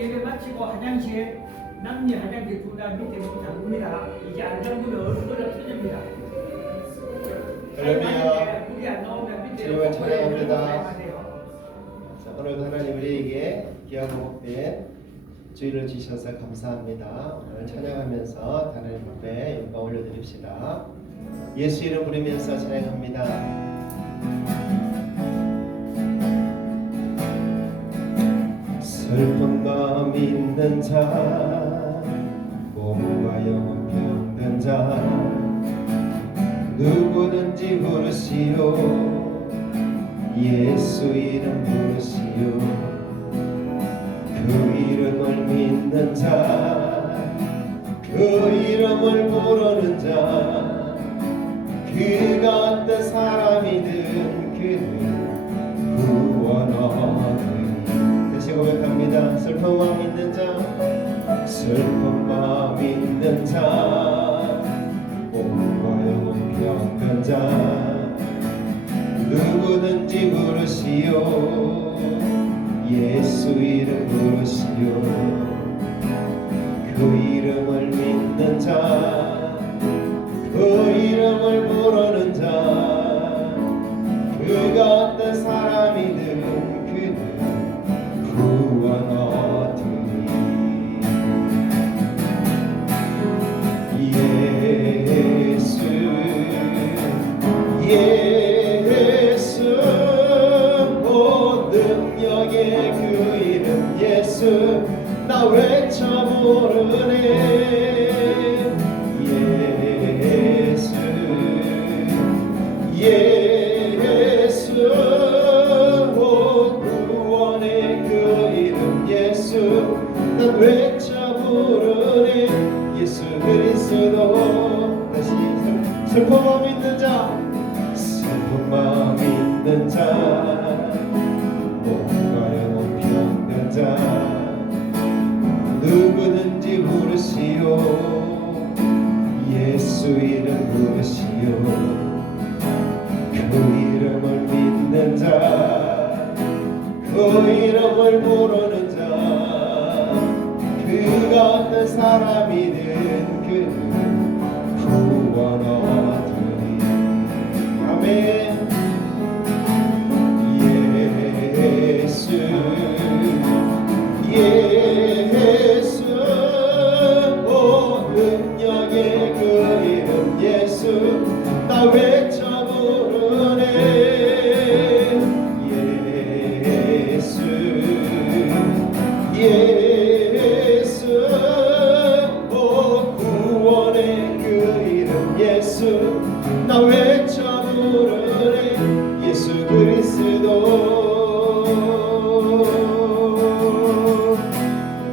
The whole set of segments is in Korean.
예배 마치고 화장실 남녀 화장실 둘 다 밑에 문이 잠깁니다. 이제 안 잠그면 얼굴에 터집니다. 할렐루야. 물이 안 나오면 밑에 주님을 찬양합니다. 사용하세요. 자, 오늘 하나님 우리에게 귀하고 복된 주일을 주셔서 감사합니다. 오늘 찬양하면서 하나님 앞에 영광 올려드립시다. 예수 이름 부르면서 찬양합니다. 슬픈 마음 있는 자, 몸과 영혼 병든 자, 누구든지 부르시오. 예수 이름 부르시오. 그 이름을 믿는 자, 그 이름을 부르는 자, 그가 어떤 사람이든 그는 구원 얻으리. 다시 고백합니다. 슬픈 마음 있는 자, 슬픈 마음 있는 자, 몸과 영혼 병든 자, 누구든지 부르시오. 예수 이름 부르시오. 그 이름을 믿는 자, 그 이름을 부르는 자, 그가 어떤 사람이든 그는 구원 얻으리. 예수 예수 온 능력의 그 이름 예수 나 외쳐 부르네. 예수 예수 온 구원의 그 이름 예수 나 외쳐 부르네. 예수 그리스도. 다시 슬픈 마음 있는 자, 슬픈 마음 있는 자, 몸과 영혼 병든 자, 누구든지 부르시오. 예수 이름 부르시오. 그 이름을 믿는 자, 그 이름을 부르는 자, 그가 어떤 사람이든 그는 구원 얻으리. 아멘. 예수 예수 온 능력의 그 이름 예수 나 외쳐 부르네. 예수 예수 온 구원의 그 이름 예수 나 외쳐 부르네. 예수 그리스도.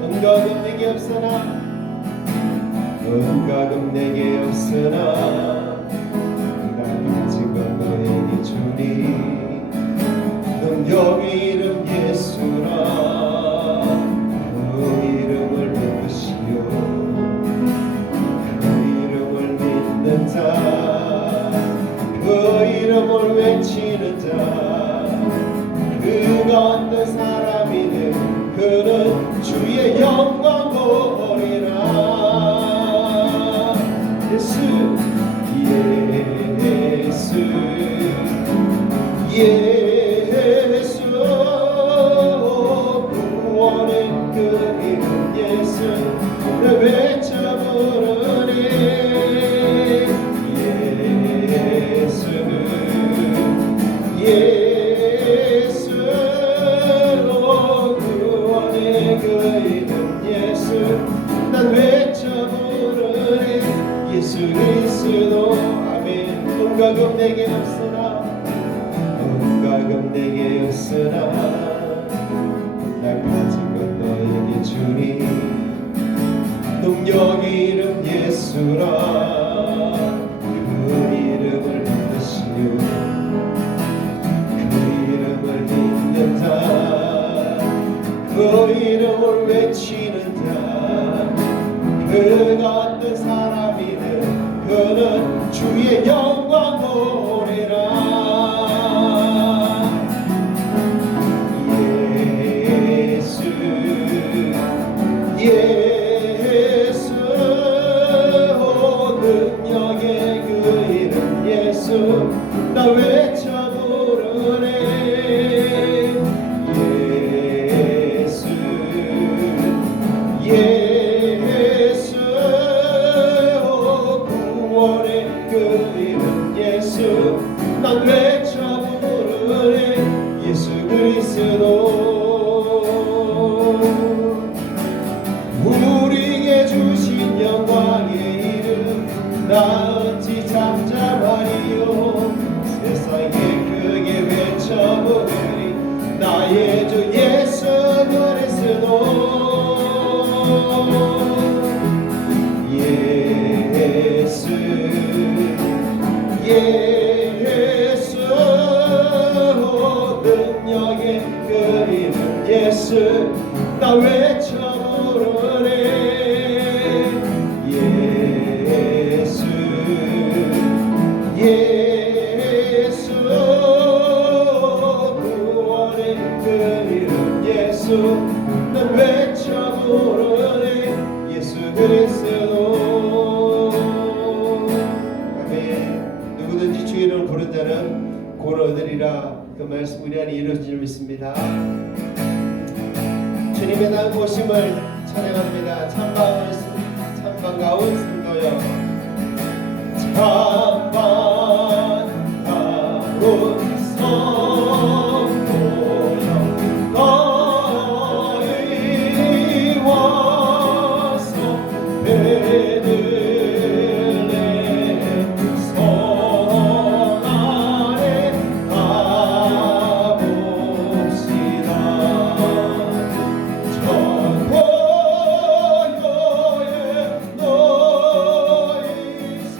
은각은 내게 없으나 은각은 내게 없으나 난 가지고 너에게 주니. 능력의 이름 예수라. 그 이름을 부르시오. 그 이름을 믿는 자, 그 이름을 외치는 자, 그가 어떤 사람이든 그는 주의 영광 보리라. 예수 예수 예수 구원의 그 이름 예수 내 외쳐 부르네. 예수 예수 구원의 그 이름 예수 난 외쳐 부르네. 예수 그리스도. 아멘. 은각은 내게 없으나 은각은 내게 없으나 날 가진 너에게 주니. 능력의 이름 예수라. 그 이름을 부르시오. 그 이름을 믿는 자, 그 이름을 외치는 자, 그가 어떤 사람이든 그는 주의 영광 보리라. 예수 나 어찌 잠잠하리요 세상에 크게 외쳐보리 나의 주 예수 그리스도 예수 예수 능력의 그 이름 예수 나 외쳐 부르네 예수 예수 구원의 그 이름 예수 난 외쳐 부르네 예수 그리스도 아멘. 누구든지 주 이름을 부른 자는 곧 얻으리라. 그 말씀 우리 안에 이루어질 줄 믿습니다. 주님의 날 보심을 찬양합니다. 찬방 가운 성도여 찬방 가운 성도여 너희 와서 베들레헴 성 안에 가봅시다. 전보여의 너희 신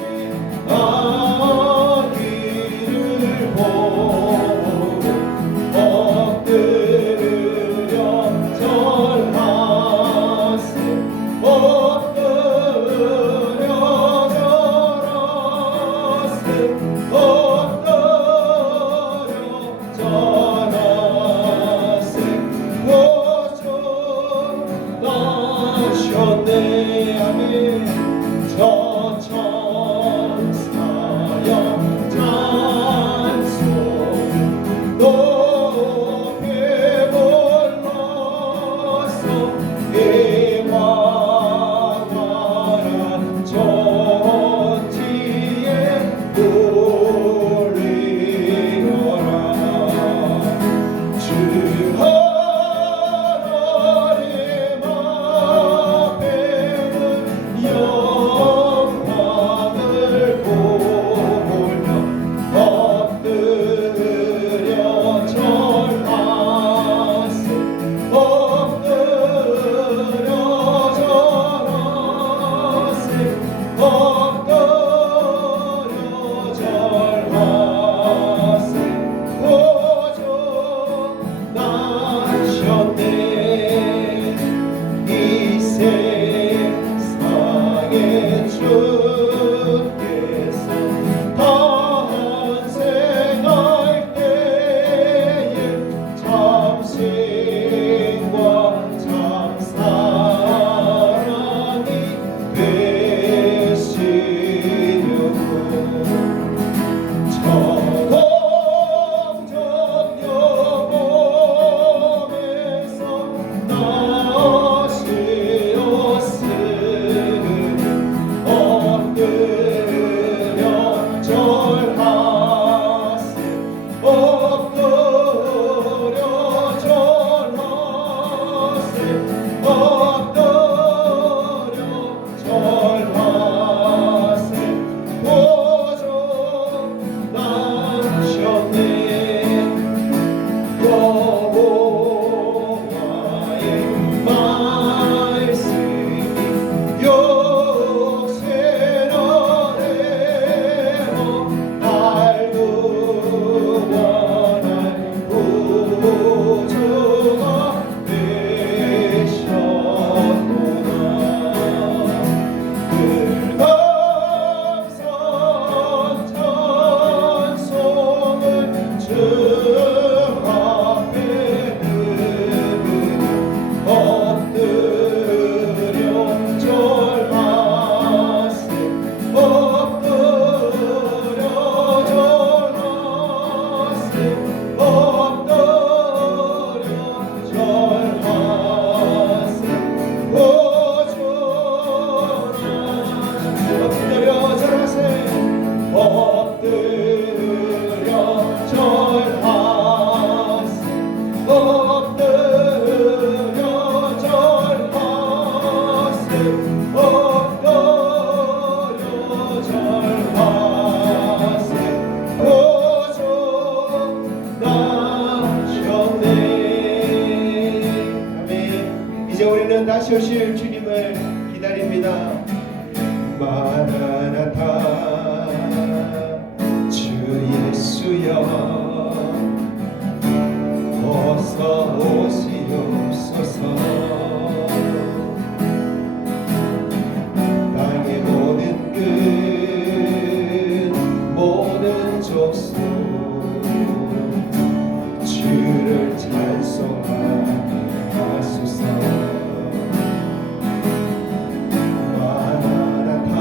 마라나타 주 예수여 어서 오시옵소서. 땅의 모든 끝 모든 족속 주를 찬송하게 하소서. 마라나타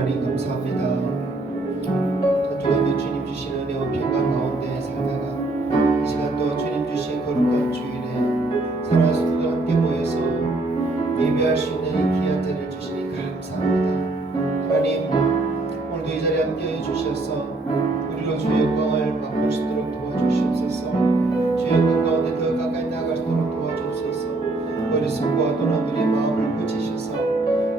하나님 감사합니다. 한 주간도 주님 주신 은혜와 평강 가운데 살다가 이 시간도 주님 주신 거룩한 주일에 사랑하는 성도들 함께 모여서 예배할 수 있는 이 귀한 자리를 주시니 감사합니다. 하나님 오늘도 이 자리에 함께 해주셔서 우리로 주의 영광을 맛볼 수 있도록 도와주시옵소서. 주의 영광 가운데 더 가까이 나아갈 수 있도록 도와주옵소서. 우리 손과 또는 우리의 마음을 고치셔서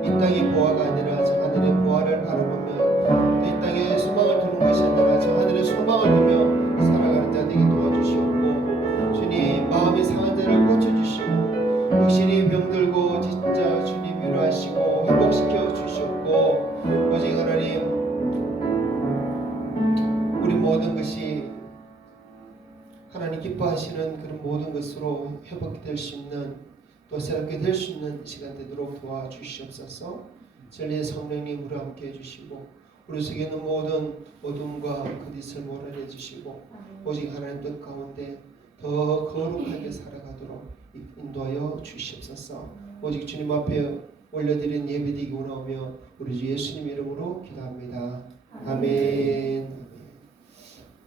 이 땅의 보화가 아니라 저 하늘의 보화를 바라보며 또 이 땅에 소망을 두는 것이 아니라 저 하늘의 소망을 두며 살아가는 자 되게 도와주시옵고 주님 마음이 상한 자를 고쳐주시고 육신이 병들고 진짜 주님 위로하시고 회복시켜 주시옵고 오직 하나님 우리 모든 것이 하나님 기뻐하시는 그런 모든 것으로 회복이 될 수 있는 또 새롭게 될 수 있는 시간 되도록 도와주시옵소서. 진리의 성령님 우리 함께 해주시고 우리 속에 있는 모든 어둠과 거짓을 몰아내 주시고 오직 하나님 뜻 가운데 더 거룩하게 살아가도록 인도하여 주시옵소서. 오직 주님 앞에 올려드린 예배드리기 원하며 우리 주 예수님 이름으로 기도합니다. 아멘.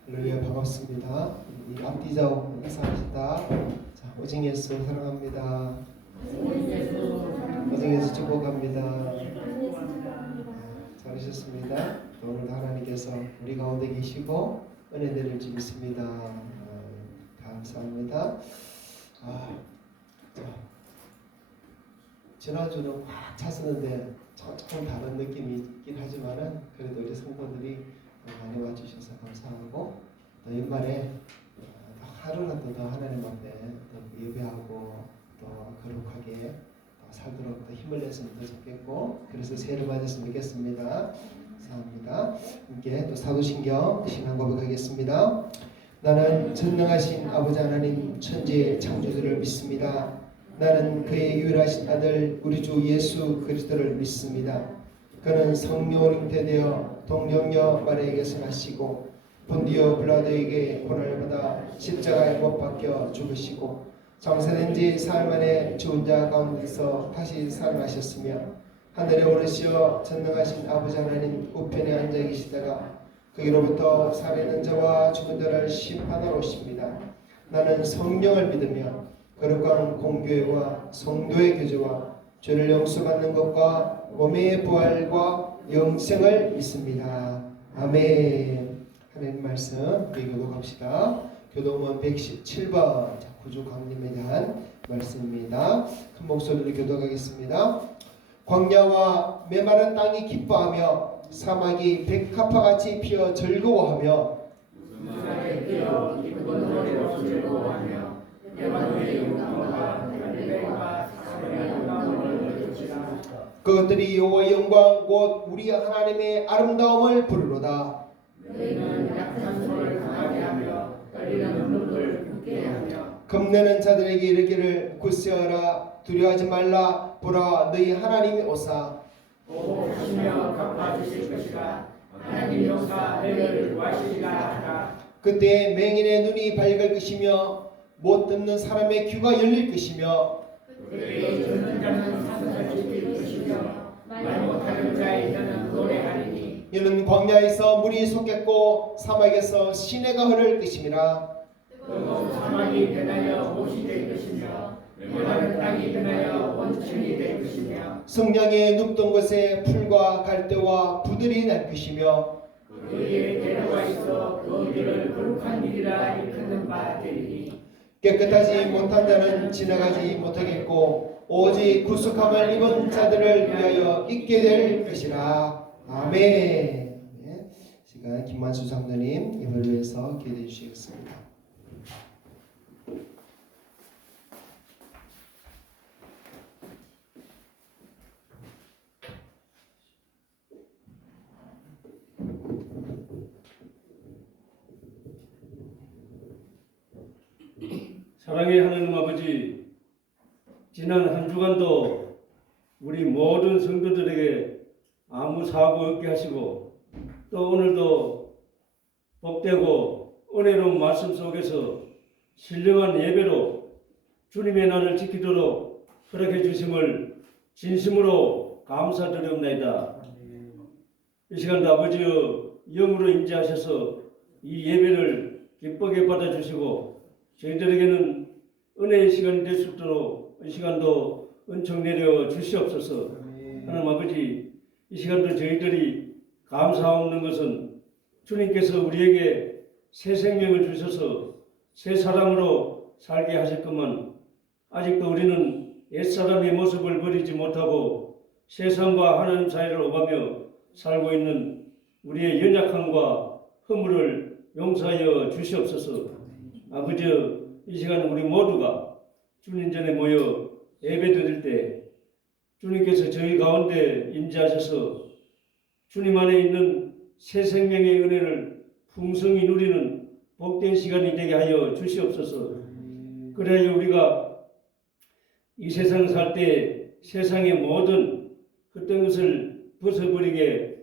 할렐루야. 반갑습니다. 앞뒤좌우 인사합시다. 자, 오직 예수 사랑합니다. 오직 예수 축복합니다. 잘하셨습니다. 오늘 하나님께서 우리 가운데 계시고 은혜를 주십니다. 감사합니다. 지난주는 꽉 찼었는데 조금 다른 느낌이 있긴 하지만은 그래도 우리 성도들이 많이 와주셔서 감사하고 또 연말에 하루라도 더 하나님 앞에 더 예배하고 또 거룩하게 또 살도록 더 힘을 냈으면 더 좋겠고 그래서 새해를 맞았으면 좋겠습니다. 감사합니다. 함께 또 사도신경 신앙 고백하겠습니다. 나는 전능하신 아버지 하나님 천지의 창조주를 믿습니다. 나는 그의 유일하신 아들 우리 주 예수 그리스도를 믿습니다. 그는 성령으로 잉태되어 동정녀 마리아에게서 나시고 본디오 빌라도에게 고난을 받아 십자가에 못 박혀 죽으시고 장사된 지 사흘 만에 죽은 자 가운데서 다시 살아나셨으며 하늘에 오르시어 전능하신 아버지 하나님 우편에 앉아 계시다가 거기로부터 살아있는 자와 죽은 자를 심판하러 오십니다. 나는 성령을 믿으며 거룩한 공교회와 성도의 교제와 죄를 용서받는 것과 몸의 부활과 영생을 믿습니다. 아멘. 하나님 말씀 우리 교독합시다. 교독문 117번 구주 강림에 대한 말씀입니다. 큰 목소리로 교독하겠습니다. 광야와 메마른 땅이 기뻐하며 사막이 백합화같이 피어 즐거워하며 그것들이 여호와의 영광 곧 우리 하나님의 아름다움을 부르로다. 너희는 약한 손을 강하게 하며 떨리는 눈을 굳게 하며 겁내는 자들에게 이르기를 굳세어라 두려워하지 말라 보라 너희 하나님이 오사 보호하시며 갚아주실 것이라 하나님 용사 너희를 구하시리라 하라. 그때 맹인의 눈이 밝을 것이며 못 듣는 사람의 귀가 열릴 것이며 그때 듣는 자는 산을 지킬 것이며 말 못하는 자의 혀는 노래하리니 이는 광야에서 물이 솟겠고 사막에서 시내가 흐를 것임이라. 뜨거운 사막이 변하여 못이 될 것이며 메마른 땅이 변하여 원천이 될 것이며 성량에 눕던 곳에 풀과 갈대와 부들이 날 것이며 그에게 대로가 있어 그 길을 거룩한 길이라 일컫는 바 되리니 깨끗하지 못한 자는 지나가지 못하겠고 오직 구속함을 입은 자들을 위하여 있게 될 것이라. 아멘. 시간 김만수 장로님 예배를 위해서 기도해 주시겠습니다. 사랑의 하나님 아버지, 지난 한 주간도 우리 모든 성도들에게 아무 사고 없게 하시고 또 오늘도 복되고 은혜로운 말씀 속에서 신령한 예배로 주님의 날을 지키도록 허락해 주심을 진심으로 감사드리옵나이다. 이 시간도 아버지여 영으로 임재하셔서 이 예배를 기쁘게 받아주시고 저희들에게는 은혜의 시간이 될 수 있도록 이 시간도 은총 내려 주시옵소서. 하나님 아버지, 이 시간도 저희들이 감사하옵는 것은 주님께서 우리에게 새 생명을 주셔서 새 사람으로 살게 하실 것만 아직도 우리는 옛사람의 모습을 버리지 못하고 세상과 하나님 사이를 오가며 살고 있는 우리의 연약함과 허물을 용서하여 주시옵소서. 아버지, 이 시간 우리 모두가 주님 전에 모여 예배드릴 때 주님께서 저희 가운데 임재하셔서 주님 안에 있는 새 생명의 은혜를 풍성히 누리는 복된 시간이 되게 하여 주시옵소서. 그래야 우리가 이 세상 살 때 세상의 모든 헛된 것을 벗어버리게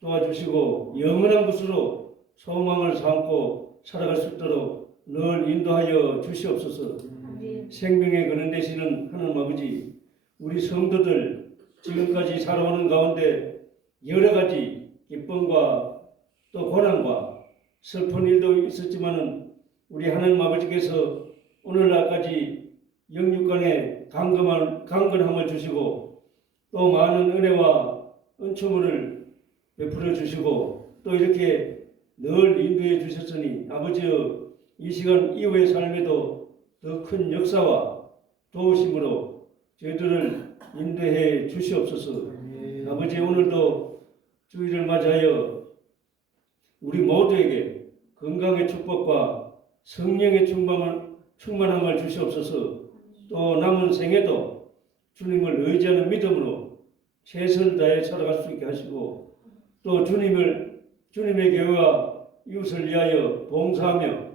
도와주시고 영원한 것으로 소망을 삼고 살아갈 수 있도록 늘 인도하여 주시옵소서. 생명의 근원 되시는 하나님 아버지, 우리 성도들 지금까지 살아오는 가운데 여러 가지 기쁨과 또 고난과 슬픈 일도 있었지만은 우리 하나님 아버지께서 오늘날까지 영육간에 강건함을 주시고 또 많은 은혜와 은총을 베풀어 주시고 또 이렇게 늘 인도해 주셨으니 아버지여 이 시간 이후의 삶에도 더 큰 역사와 도우심으로 저희들을 인도해 주시옵소서. 아버지, 오늘도 주일을 맞이하여 우리 모두에게 건강의 축복과 성령의 충만함을 주시옵소서. 또 남은 생에도 주님을 의지하는 믿음으로 최선을 다해 살아갈 수 있게 하시고 또 주님의 교회와 이웃을 위하여 봉사하며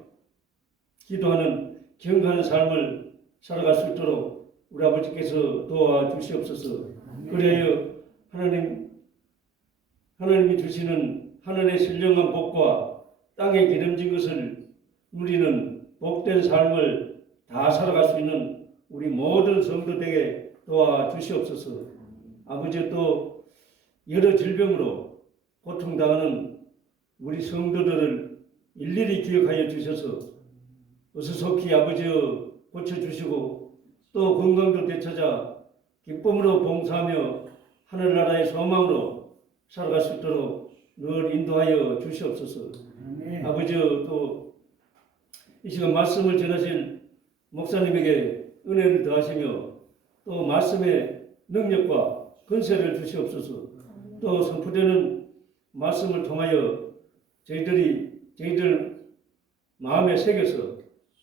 기도하는 경건한 삶을 살아갈 수 있도록 우리 아버지께서 도와주시옵소서. 그래야 하나님이 주시는 하늘의 신령한 복과 땅에 기름진 것을 누리는 복된 삶을 다 살아갈 수 있는 우리 모든 성도들에게 도와주시옵소서. 아버지, 또 여러 질병으로 고통당하는 우리 성도들을 일일이 기억하여 주셔서 어수속히 아버지여 고쳐주시고 또 건강도 되찾아 기쁨으로 봉사하며 하늘나라의 소망으로 살아갈 수 있도록 늘 인도하여 주시옵소서. 아버지여, 또 이 시간 말씀을 전하실 목사님에게 은혜를 더하시며 또 말씀의 능력과 권세를 주시옵소서. 또 선포되는 말씀을 통하여 저희들 마음에 새겨서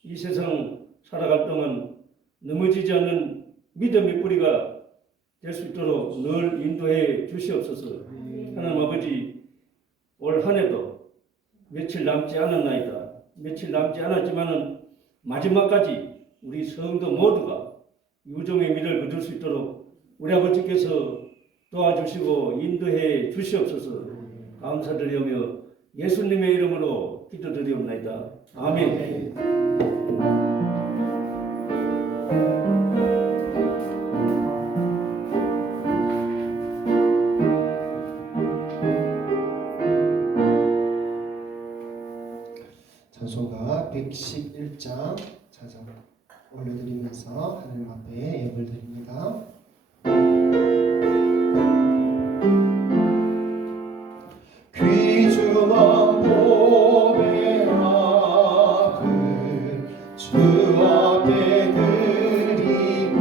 이 세상 살아갈 동안 넘어지지 않는 믿음의 뿌리가 될 수 있도록 늘 인도해 주시옵소서. 하나님 아버지, 올 한 해도 며칠 남지 않았나이다. 며칠 남지 않았지만은 마지막까지 우리 성도 모두가 유종의 미를 거둘 수 있도록 우리 아버지께서 도와주시고 인도해 주시옵소서. 감사드리오며 예수님의 이름으로 기도드리옵나이다. 아멘. 찬송가 111장 찬송 올려드리면서 하나님 앞에 예물 드립니다. 귀중한 보배라 주 앞에 드리고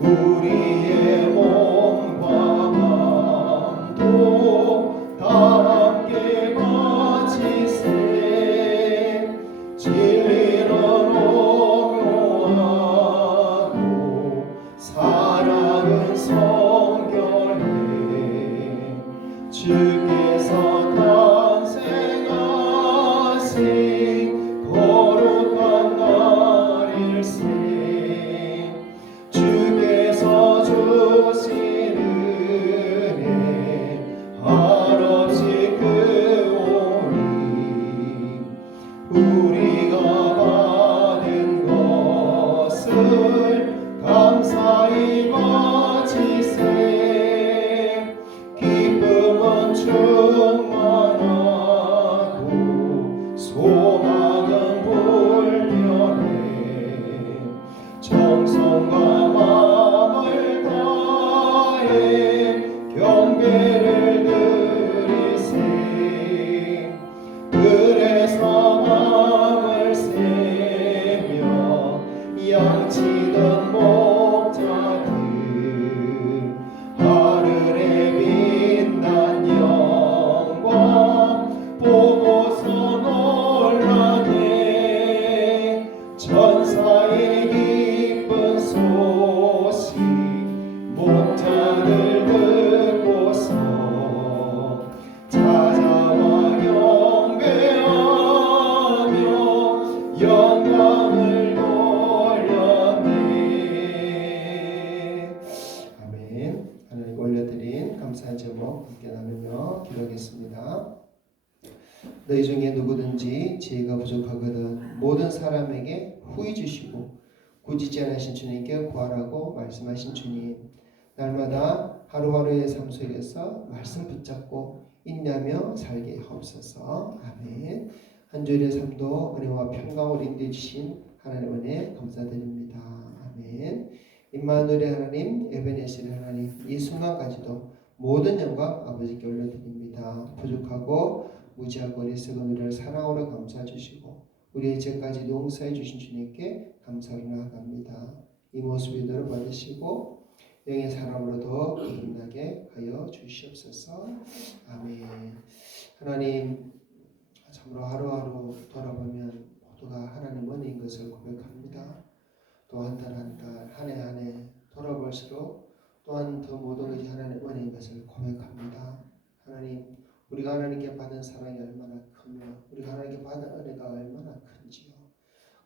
우리의 몸과 마음도 다 함께 바치세. 진리는 오묘하고 사랑은 성결해. 주께서 탄생하신 거룩한 날일세. 주께서 주신 은혜 한없이 크오니 우리가 받은 것을 감사히 바치세. 기쁨 감사한 제목 함께 나누며 기도하겠습니다. 너희 중에 누구든지 지혜가 부족하거든 모든 사람에게 후히 주시고 꾸짖지 않으신 주님께 구하라고 말씀하신 주님, 날마다 하루하루의 삶 속에서 말씀 붙잡고 인내하며 살게 하옵소서. 아멘. 한 주일의 삶도 은혜와 평강으로 인도해 주신 하나님 은혜 감사드립니다. 아멘. 임마누엘의 하나님, 에베네셀의 하나님, 이 순간까지도 모든 영광 아버지께 올려드립니다. 부족하고 무지하고 어리석은 우리를 사랑으로 감싸 주시고 우리의 죄까지 용서해 주신 주님께 감사를 나아갑니다. 이 모습 이대로 받으시고 영의 사랑으로 더 거듭나게 하여 주시옵소서. 아멘. 하나님, 참으로 하루하루 돌아보면 모두가 하나님 은혜인 것을 고백합니다. 또 한 달 한 달, 한 해 한 해 돌아볼수록 또한 더 모든 것이 하나님 은혜인 것을 고백합니다. 하나님, 우리가 하나님께 받은 사랑이 얼마나 크며 우리가 하나님께 받은 은혜가 얼마나 큰지요.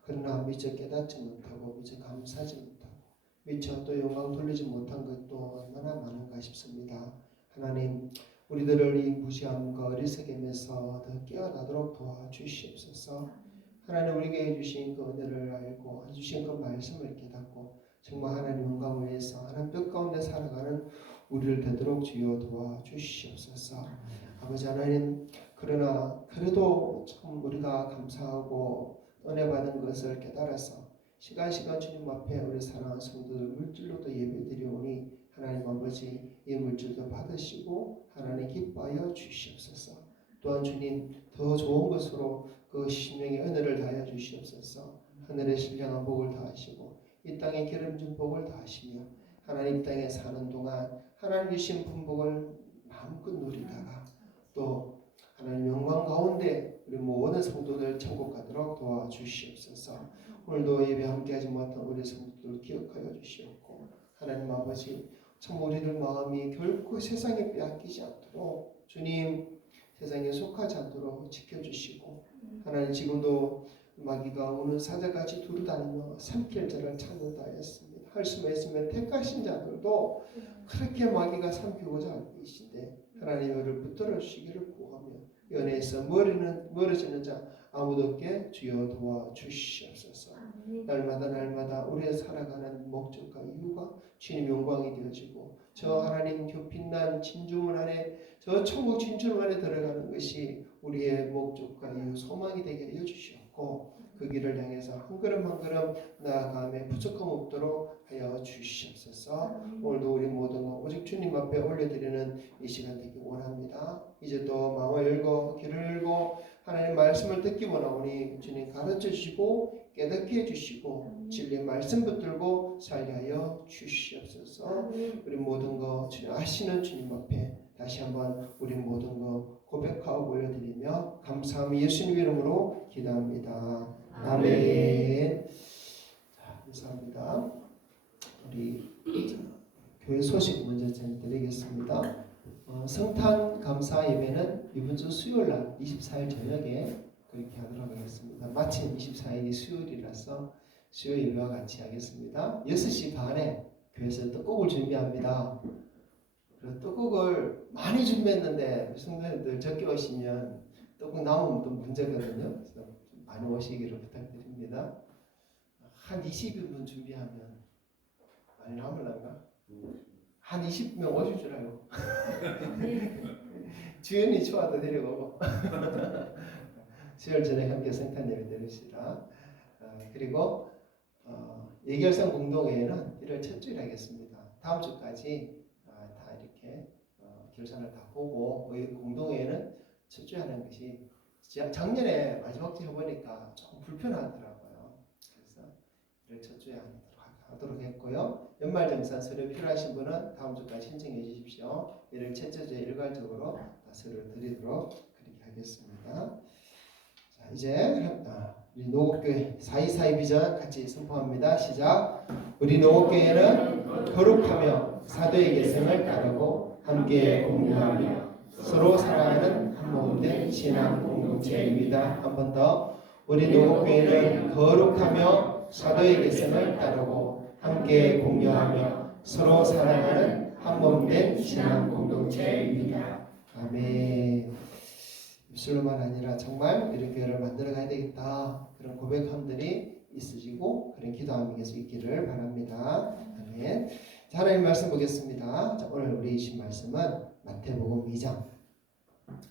그러나 미처 깨닫지 못하고 미처 감사하지 못하고 미처 또 영광 돌리지 못한 것도 얼마나 많은가 싶습니다. 하나님, 우리들을 이 무시함과 어리석임에서 더 깨어나도록 도와주시옵소서. 하나님, 우리에게 해주신 그 은혜를 알고 해주신 그 말씀을 깨닫고 정말 하나님 영광을 위해서 하나님 뜻 가운데 살아가는 우리를 되도록 주여 도와주시옵소서. 아버지 하나님, 그러나 그래도 참 우리가 감사하고 은혜 받은 것을 깨달아서 시간 주님 앞에 우리 사랑하는 성도들 물질로도 예배드리오니 하나님 아버지 이 물질도 받으시고 하나님 기뻐하여 주시옵소서. 또한 주님 더 좋은 것으로 그 심령의 은혜를 다하여 주시옵소서. 하늘의 신령한 복을 다하시고 이 땅에 기름진 복을 다하시며 하나님 땅에 사는 동안 하나님 주신 분복을 마음껏 누리다가 또 하나님 영광 가운데 우리 모든 성도들 천국 가도록 도와주시옵소서. 오늘도 예배 함께하지 못한 우리 성도들 기억하여 주시옵고 하나님 아버지 참 우리들 마음이 결코 세상에 빼앗기지 않도록 주님 세상에 속하지 않도록 지켜주시고 하나님 지금도 마귀가 오는 사자같이 두루다니며 삼킬 자를 찾는다 했습니다. 할 수만 있으면 택하신 자들도 그렇게 마귀가 삼키고자 하고 계신데 하나님을 붙들어 주시기를 구하며 연애에서 멀어지는 자 아무도 없게 주여 도와주시옵소서. 날마다 우리의 살아가는 목적과 이유가 주님 영광이 되어지고 저 하나님 그 빛난 진주문 안에 저 천국 진주문 안에 들어가는 것이 우리의 목적과 이유 소망이 되게 하여 주시옵고 그 길을 향해서 한 걸음 한 걸음 나아가며 부족함 없도록 하여 주시옵소서. 오늘도 우리 모든 것 오직 주님 앞에 올려드리는 이 시간 되기 원합니다. 이제 또 마음을 열고 귀를 열고 하나님의 말씀을 듣기 원하오니 주님 가르쳐 주시고 깨닫게 해주시고 진리의 말씀 붙들고 살게 하여 주시옵소서. 우리 모든 것 주님 아시는 주님 앞에 다시 한번 우리 모든 것 고백하고 올려드리며 감사함이 예수님 이름으로 기도합니다. 아멘. 자, 감사합니다. 우리 교회 소식 먼저 전해드리겠습니다. 성탄 감사 예배는 이번 주 수요일 날 24일 저녁에 그렇게 하도록 하겠습니다. 마침 24일이 수요일이라서 수요 예배와 같이 하겠습니다. 6시 반에 교회에서 떡국을 준비합니다. 그래서 떡국을 많이 준비했는데 성도님들 적게 오시면 떡국 남으면 또 문제거든요. 그래서 좀 많이 오시기를 부탁드립니다. 한 20인분 준비하면 많이 남을란가? 한 20명 오실 줄 알고 주연이 좋아도 데려오고 수요일 저녁 함께 성탄 예배 드립시다. 그리고 예결성 공동회의는 1월 첫 주일 하겠습니다. 다음 주까지 다 이렇게 결산을 다 보고 공동회의는 첫 주에 하는 것이 작년에 마지막 주에 해보니까 조금 불편하더라고요. 그래서 1월 첫 주에 하도록 했고요. 연말정산 서류 필요하신 분은 다음 주까지 신청해 주십시오. 1월 첫째 주에 일괄적으로 다 서류를 드리도록 그렇게 하겠습니다. 자, 이제 우리 노곡교회 4.2.4.2 비전 같이 선포합니다. 시작. 우리 노곡교회는 거룩하며 사도의 계승을 따르고 함께 공유하며 서로 사랑하는 한 몸된 신앙 공동체입니다. 한 번 더. 우리 노곡교회는 거룩하며 사도의 계승을 따르고 함께 공유하며 서로 사랑하는 한 몸된 신앙 공동체 입술로만 아니라 정말 이런 교회를 만들어 가야 되겠다. 그런 고백함들이 있으시고 그런 기도함이 계속 있기를 바랍니다. 아멘. 자, 하나님 말씀 보겠습니다. 자, 오늘 우리 주신 말씀은 마태복음 2장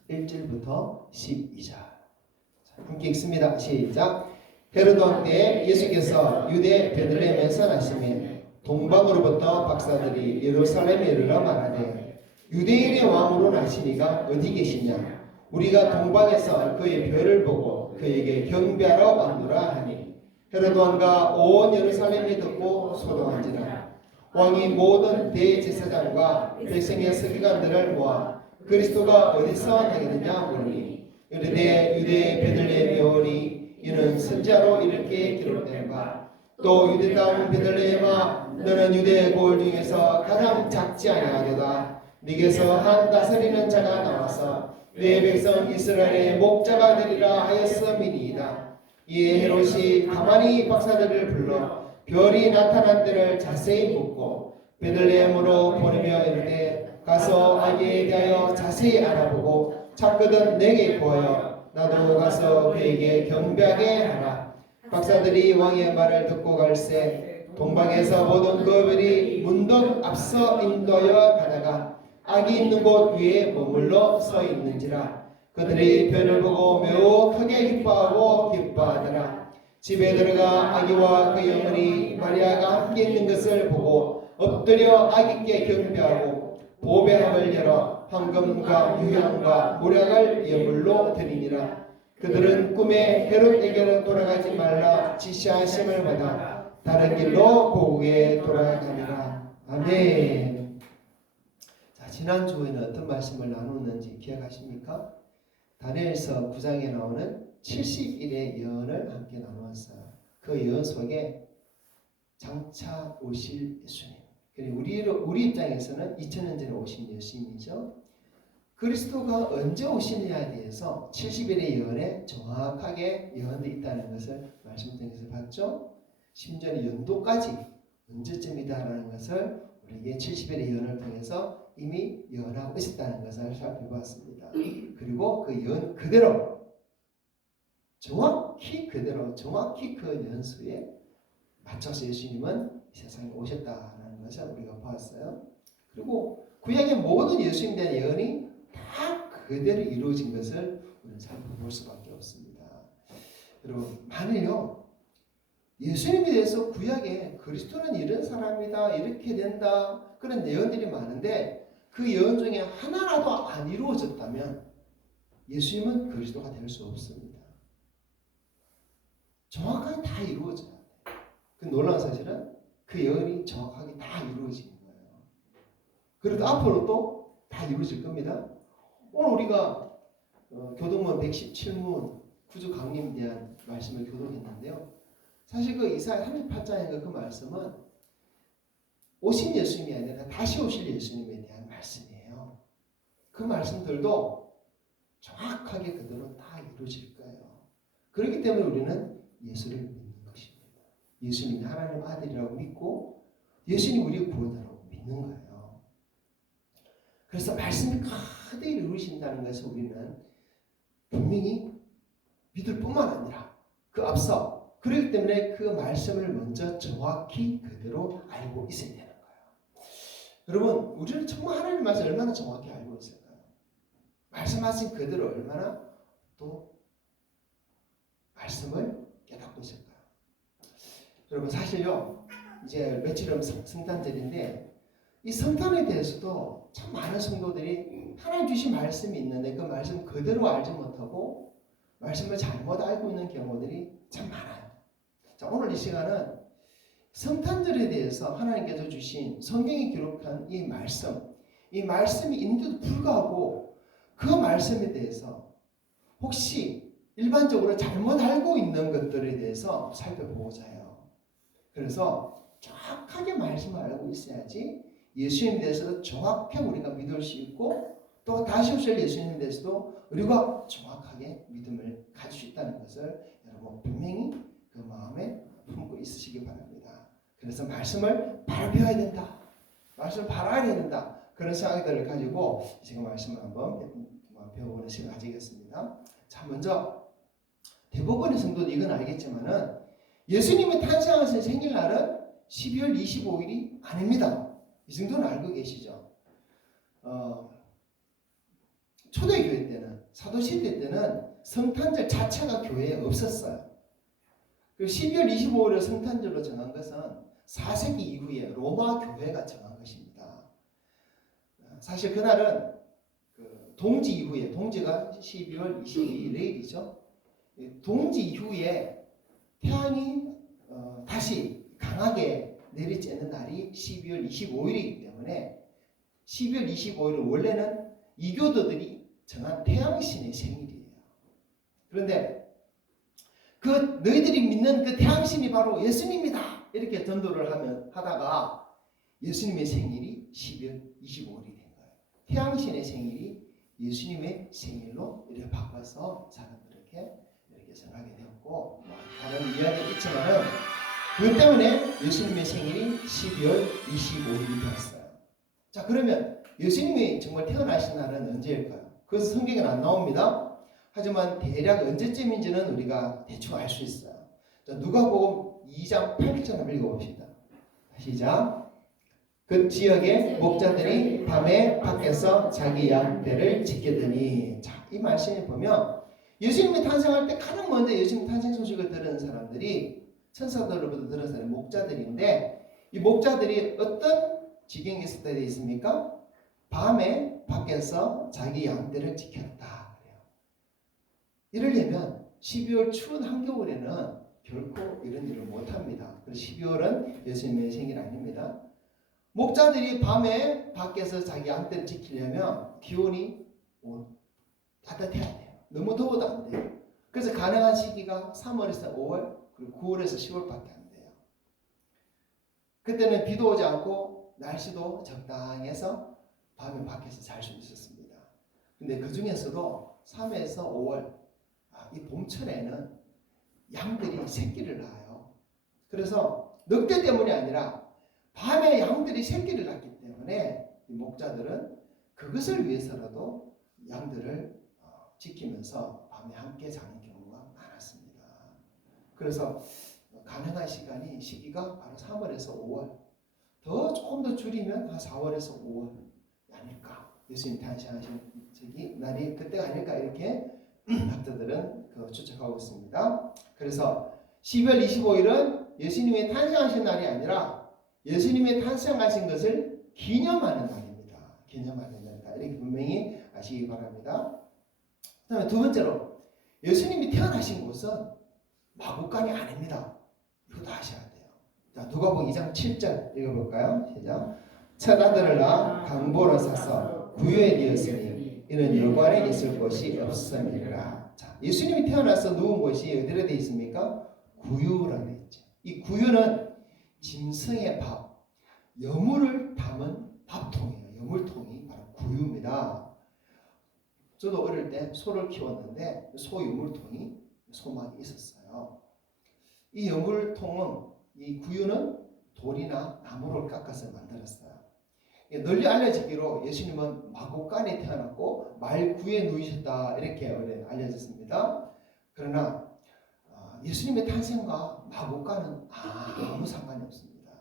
1절부터 12절. 자, 함께 읽습니다. 시작. 헤로드 왕 때 예수께서 유대 베들레헴에서 나시며 동방으로부터 박사들이 예루살렘에 이르러 말하되 유대인의 왕으로 나시니가 어디 계시냐? 우리가 동방에서 그의 별을 보고 그에게 경배하러 왔노라 하니 헤로드 왕과 온 예루살렘이 듣고 소동한지라. 왕이 모든 대제사장과 백성의 서기관들을 모아 그리스도가 어디서 나겠느냐 물으니 이르되 유대 베들레헴이 오니 이는 선지자로 이렇게 기록된 바 또 유대 땅 베들레헴아 너는 유대 고을 중에서 가장 작지 아니하도다. 네게서 한 다스리는 자가 나와서 내 백성 이스라엘의 목자가 되리라 하였음이니이다. 이에 헤롯이 가만히 박사들을 불러 별이 나타난 때를 자세히 묻고 베들레헴으로 보내며 이르되 가서 아기에 대하여 자세히 알아보고 찾거든 내게 구하여 나도 가서 그에게 경배하게 하라. 박사들이 왕의 말을 듣고 갈새 동방에서 모든 그 별이 문득 앞서 인도하여 가다가 아기 있는 곳 위에 머물러 서 있는지라. 그들이 별을 보고 매우 크게 기뻐하고 기뻐하더라. 집에 들어가 아기와 그 어머니 마리아가 함께 있는 것을 보고 엎드려 아기께 경배하고 보배함을 열어 황금과 유향과 모략을 예물로 드리니라. 그들은 꿈에 헤롯에게로 돌아가지 말라 지시하심을 받아 다른 길로 고국에 돌아가니라. 아멘. 자, 지난 주에는 어떤 말씀을 나눴는지 기억하십니까? 다니엘서 9장에 나오는 70일의 예언을 함께 나누었어요. 그 예언 속에 장차 오실 예수님, 그리고 우리 입장에서는 2000년 전에 오신 예수님이죠. 그리스도가 언제 오시느냐에 대해서 70일의 예언에 정확하게 예언되어 있다는 것을 말씀 통해서 봤죠. 심지어 연도까지 언제쯤이다라는 것을 우리에게 70일의 예언을 통해서 이미 예언하고 있었다는 것을 살펴봤습니다. 그리고 그 예언 그대로 정확히 그 연수에 맞춰서 예수님은 이 세상에 오셨다는 것을 우리가 보았어요. 그리고 구약의 모든 예수님에 대한 예언이 다 그대로 이루어진 것을 우리는 살펴볼 수밖에 없습니다. 여러분, 만일요 예수님에 대해서 구약에 그리스도는 이런 사람이다, 이렇게 된다, 그런 예언들이 많은데 그 예언 중에 하나라도 안 이루어졌다면 예수님은 그리스도가 될 수 없습니다. 정확하게 다 이루어져야 돼요. 그 놀라운 사실은 그 예언이 정확하게 다 이루어지는 거예요. 그리고 앞으로 또 다 이루어질 겁니다. 오늘 우리가 교동문 117문 구주 강림에 대한 말씀을 교독했는데요. 사실 그 이사야 38장의 그 말씀은 오신 예수님이 아니라 다시 오실 예수님에 대한 말씀이에요. 그 말씀들도 정확하게 그대로 다 이루어질 거예요. 그렇기 때문에 우리는 예수를 믿는 것입니다. 예수님이 하나님 아들이라고 믿고 예수님이 우리의 구원자라고 믿는 거예요. 그래서 말씀이 그대로 이루어진다는 것을 우리는 분명히 믿을 뿐만 아니라 그 앞서 그렇기 때문에 그 말씀을 먼저 정확히 그대로 알고 있어야 되는 거예요. 여러분, 우리는 정말 하나님 말씀을 얼마나 정확히 알고 있을까요? 말씀하신 그대로 얼마나 또 말씀을 깨닫고 있을까요? 여러분, 사실요 이제 며칠 후면 성탄절인데 이 성탄에 대해서도 참 많은 성도들이 하나님 주신 말씀이 있는데 그 말씀 그대로 알지 못하고 말씀을 잘못 알고 있는 경우들이 참 많아요. 자, 오늘 이 시간은 성탄절에 대해서 하나님께서 주신 성경이 기록한 이 말씀이 있는데도 불구하고 그 말씀에 대해서 혹시 일반적으로 잘못 알고 있는 것들에 대해서 살펴보고자 해요. 그래서 정확하게 말씀을 알고 있어야지 예수님에 대해서도 정확하게 우리가 믿을 수 있고 또 다시 오실 예수님에 대해서도 우리가 정확하게 믿음을 가질 수 있다는 것을 여러분 분명히 그 마음에 품고 있으시기 바랍니다. 그래서 말씀을 바로 배워야 된다. 말씀을 바로 알아야 된다. 그런 생각들을 가지고 제가 말씀을 한번 배워보는 시간 가지겠습니다. 자, 먼저 대부분의 성도도 이건 알겠지만은 예수님이 탄생하신 생일날은 12월 25일이 아닙니다. 이 정도는 알고 계시죠? 초대교회 때는, 사도시대 때는 성탄절 자체가 교회에 없었어요. 그 12월 25일을 성탄절로 정한 것은 4세기 이후에 로마 교회가 정한 것입니다. 사실 그날은 동지 이후에, 동지가 12월 22일이죠. 동지 이후에 태양이 다시 강하게 내리쬐는 날이 12월 25일이기 때문에 12월 25일은 원래는 이교도들이 정한 태양신의 생일이에요. 그런데 그 너희들이 믿는 그 태양신이 바로 예수님이다 이렇게 전도를 하다가 예수님의 생일이 12월 25일이 된 거예요. 태양신의 생일이 예수님의 생일로 이렇게 바꿔서 사람들에게 이렇게 전하게 되었고, 다른 이야기가 있지만은 그것 때문에 예수님의 생일이 12월 25일이 되었어요. 자, 그러면 예수님이 정말 태어나신 날은 언제일까요? 그것은 성경에는 안 나옵니다. 하지만 대략 언제쯤인지는 우리가 대충 알 수 있어요. 자, 누가복음 2장 8절 한번 읽어봅시다. 시작. 그 지역의 목자들이 밤에 밖에서 자기 양떼를 지키더니, 자, 이 말씀을 보면 예수님이 탄생할 때 가장 먼저 예수님 탄생 소식을 들은 사람들이 천사들로부터 들은 사람이 목자들인데, 이 목자들이 어떤 지경에 있었다 되어 있습니까? 밤에 밖에서 자기 양떼를 지켰다. 이러려면 12월 추운 한겨울에는 결코 이런 일을 못합니다. 그래서 12월은 예수님의 생일 아닙니다. 목자들이 밤에 밖에서 자기 양떼를 지키려면 기온이 따뜻해야 돼요. 너무 더워도 안 돼요. 그래서 가능한 시기가 3월에서 5월 그리고 9월에서 10월밖에 안 돼요. 그때는 비도 오지 않고 날씨도 적당해서 밤에 밖에서 잘 수 있었습니다. 근데 그 중에서도 3월에서 5월 이 봄철에는 양들이 새끼를 낳아요. 그래서 늑대 때문이 아니라 밤에 양들이 새끼를 낳기 때문에 이 목자들은 그것을 위해서라도 양들을 지키면서 밤에 함께 자는 경우가 많았습니다. 그래서 가능한 시기가 바로 3월에서 5월, 조금 더 줄이면 한 4월에서 5월이 아닐까. 예수님 탄생하신 날이 그때가 아닐까 이렇게 학자들은 추측하고 있습니다. 그래서 12월 25일은 예수님의 탄생하신 날이 아니라 예수님의 탄생하신 것을 기념하는 날입니다. 기념하는 날이다. 이렇게 분명히 아시기 바랍니다. 그 다음에 두 번째로 예수님이 태어나신 곳은 마구간이 아닙니다. 이것도 아셔야 돼요. 자, 누가복음 2장 7절 읽어볼까요? 시작. 첫 아들을 낳아 강보로 사서 구유에 뉘었으니 이는 여관에 있을 곳이 없음이라. 자, 예수님이 태어나서 누운 곳이 어디로 되어 있습니까? 구유라고 되어 있죠. 이 구유는 짐승의 밥, 여물을 담은 밥통이에요. 여물통이 바로 구유입니다. 저도 어릴 때 소를 키웠는데 소 여물통이 소막이 있었어요. 이 여물통은, 이 구유는 돌이나 나무를 깎아서 만들었어요. 널리 알려지기로 예수님은 마구간에 태어났고 말구에 누이셨다 이렇게 알려졌습니다. 그러나 예수님의 탄생과 마구간은 아무 상관이 없습니다.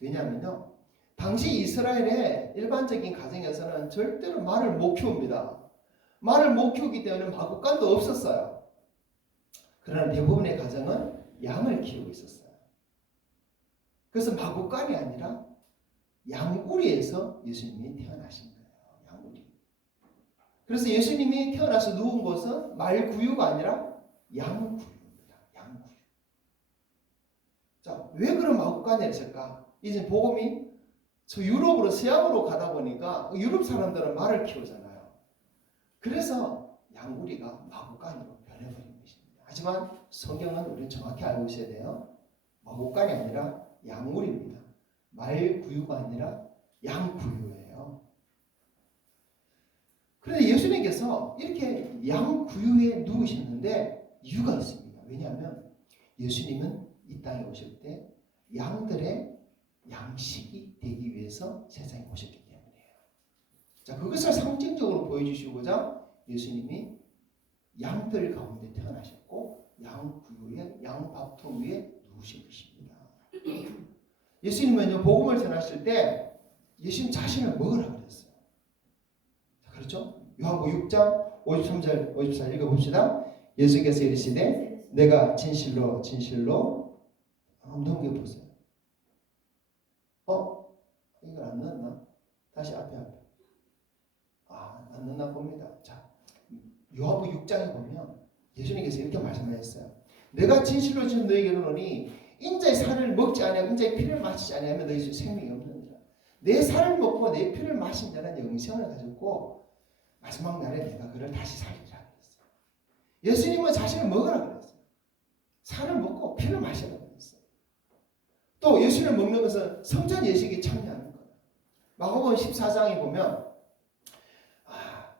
왜냐하면요, 당시 이스라엘의 일반적인 가정에서는 절대로 말을 못 키웁니다. 말을 못 키우기 때문에 마구간도 없었어요. 그러나 대부분의 가정은 양을 키우고 있었어요. 그래서 마구간이 아니라 양우리에서 예수님이 태어나신 거예요. 양우리. 그래서 예수님이 태어나서 누운 곳은 말구유가 아니라 양구유입니다. 양구유. 자, 왜 그런 마구간에 있을까? 이제 복음이 저 유럽으로 서양으로 가다 보니까 유럽 사람들은 말을 키우잖아요. 그래서 양우리가 마구간으로 변해버린 것입니다. 하지만 성경은 우리는 정확히 알고 있어야 돼요. 마구간이 아니라 양우리입니다. 말구유가 아니라 양구유예요. 그런데 예수님께서 이렇게 양구유에 누우셨는데 이유가 있습니다. 왜냐하면 예수님은 이 땅에 오실 때 양식이 되기 위해서 세상에 오셨기 때문이에요. 자, 그것을 상징적으로 보여주시고자 예수님이 양들 가운데 태어나셨고 양구유에 양밥통 위에 누우신 것입니다. 예수님은요 복음을 전하실 때 예수님 자신을 먹으라고 그랬어요. 자, 그렇죠? 요한복음 6장 53절 54절 읽어봅시다. 예수께서 이르시되 내가 진실로 진실로 한번 넘겨보세요. 이걸 안 넣었나? 다시 앞에. 안 넣나 봅니다. 자, 요한복음 6장에 보면 예수님께서 이렇게 말씀하셨어요. 내가 진실로 지금 너에게 이르노니 인자의 살을 먹지 아니하고 인자의 피를 마시지 아니하면 너희 중 생명이 없느니라. 내 살을 먹고 내 피를 마신 자는 영생을 가졌고 마지막 날에 내가 그를 다시 살리라 그랬어요. 예수님은 자신을 먹으라 그랬어요. 살을 먹고 피를 마시라고 그랬어요. 또 예수를 먹는 것은 성전 예식에 참여하는 거예요. 마가복음 14장에 보면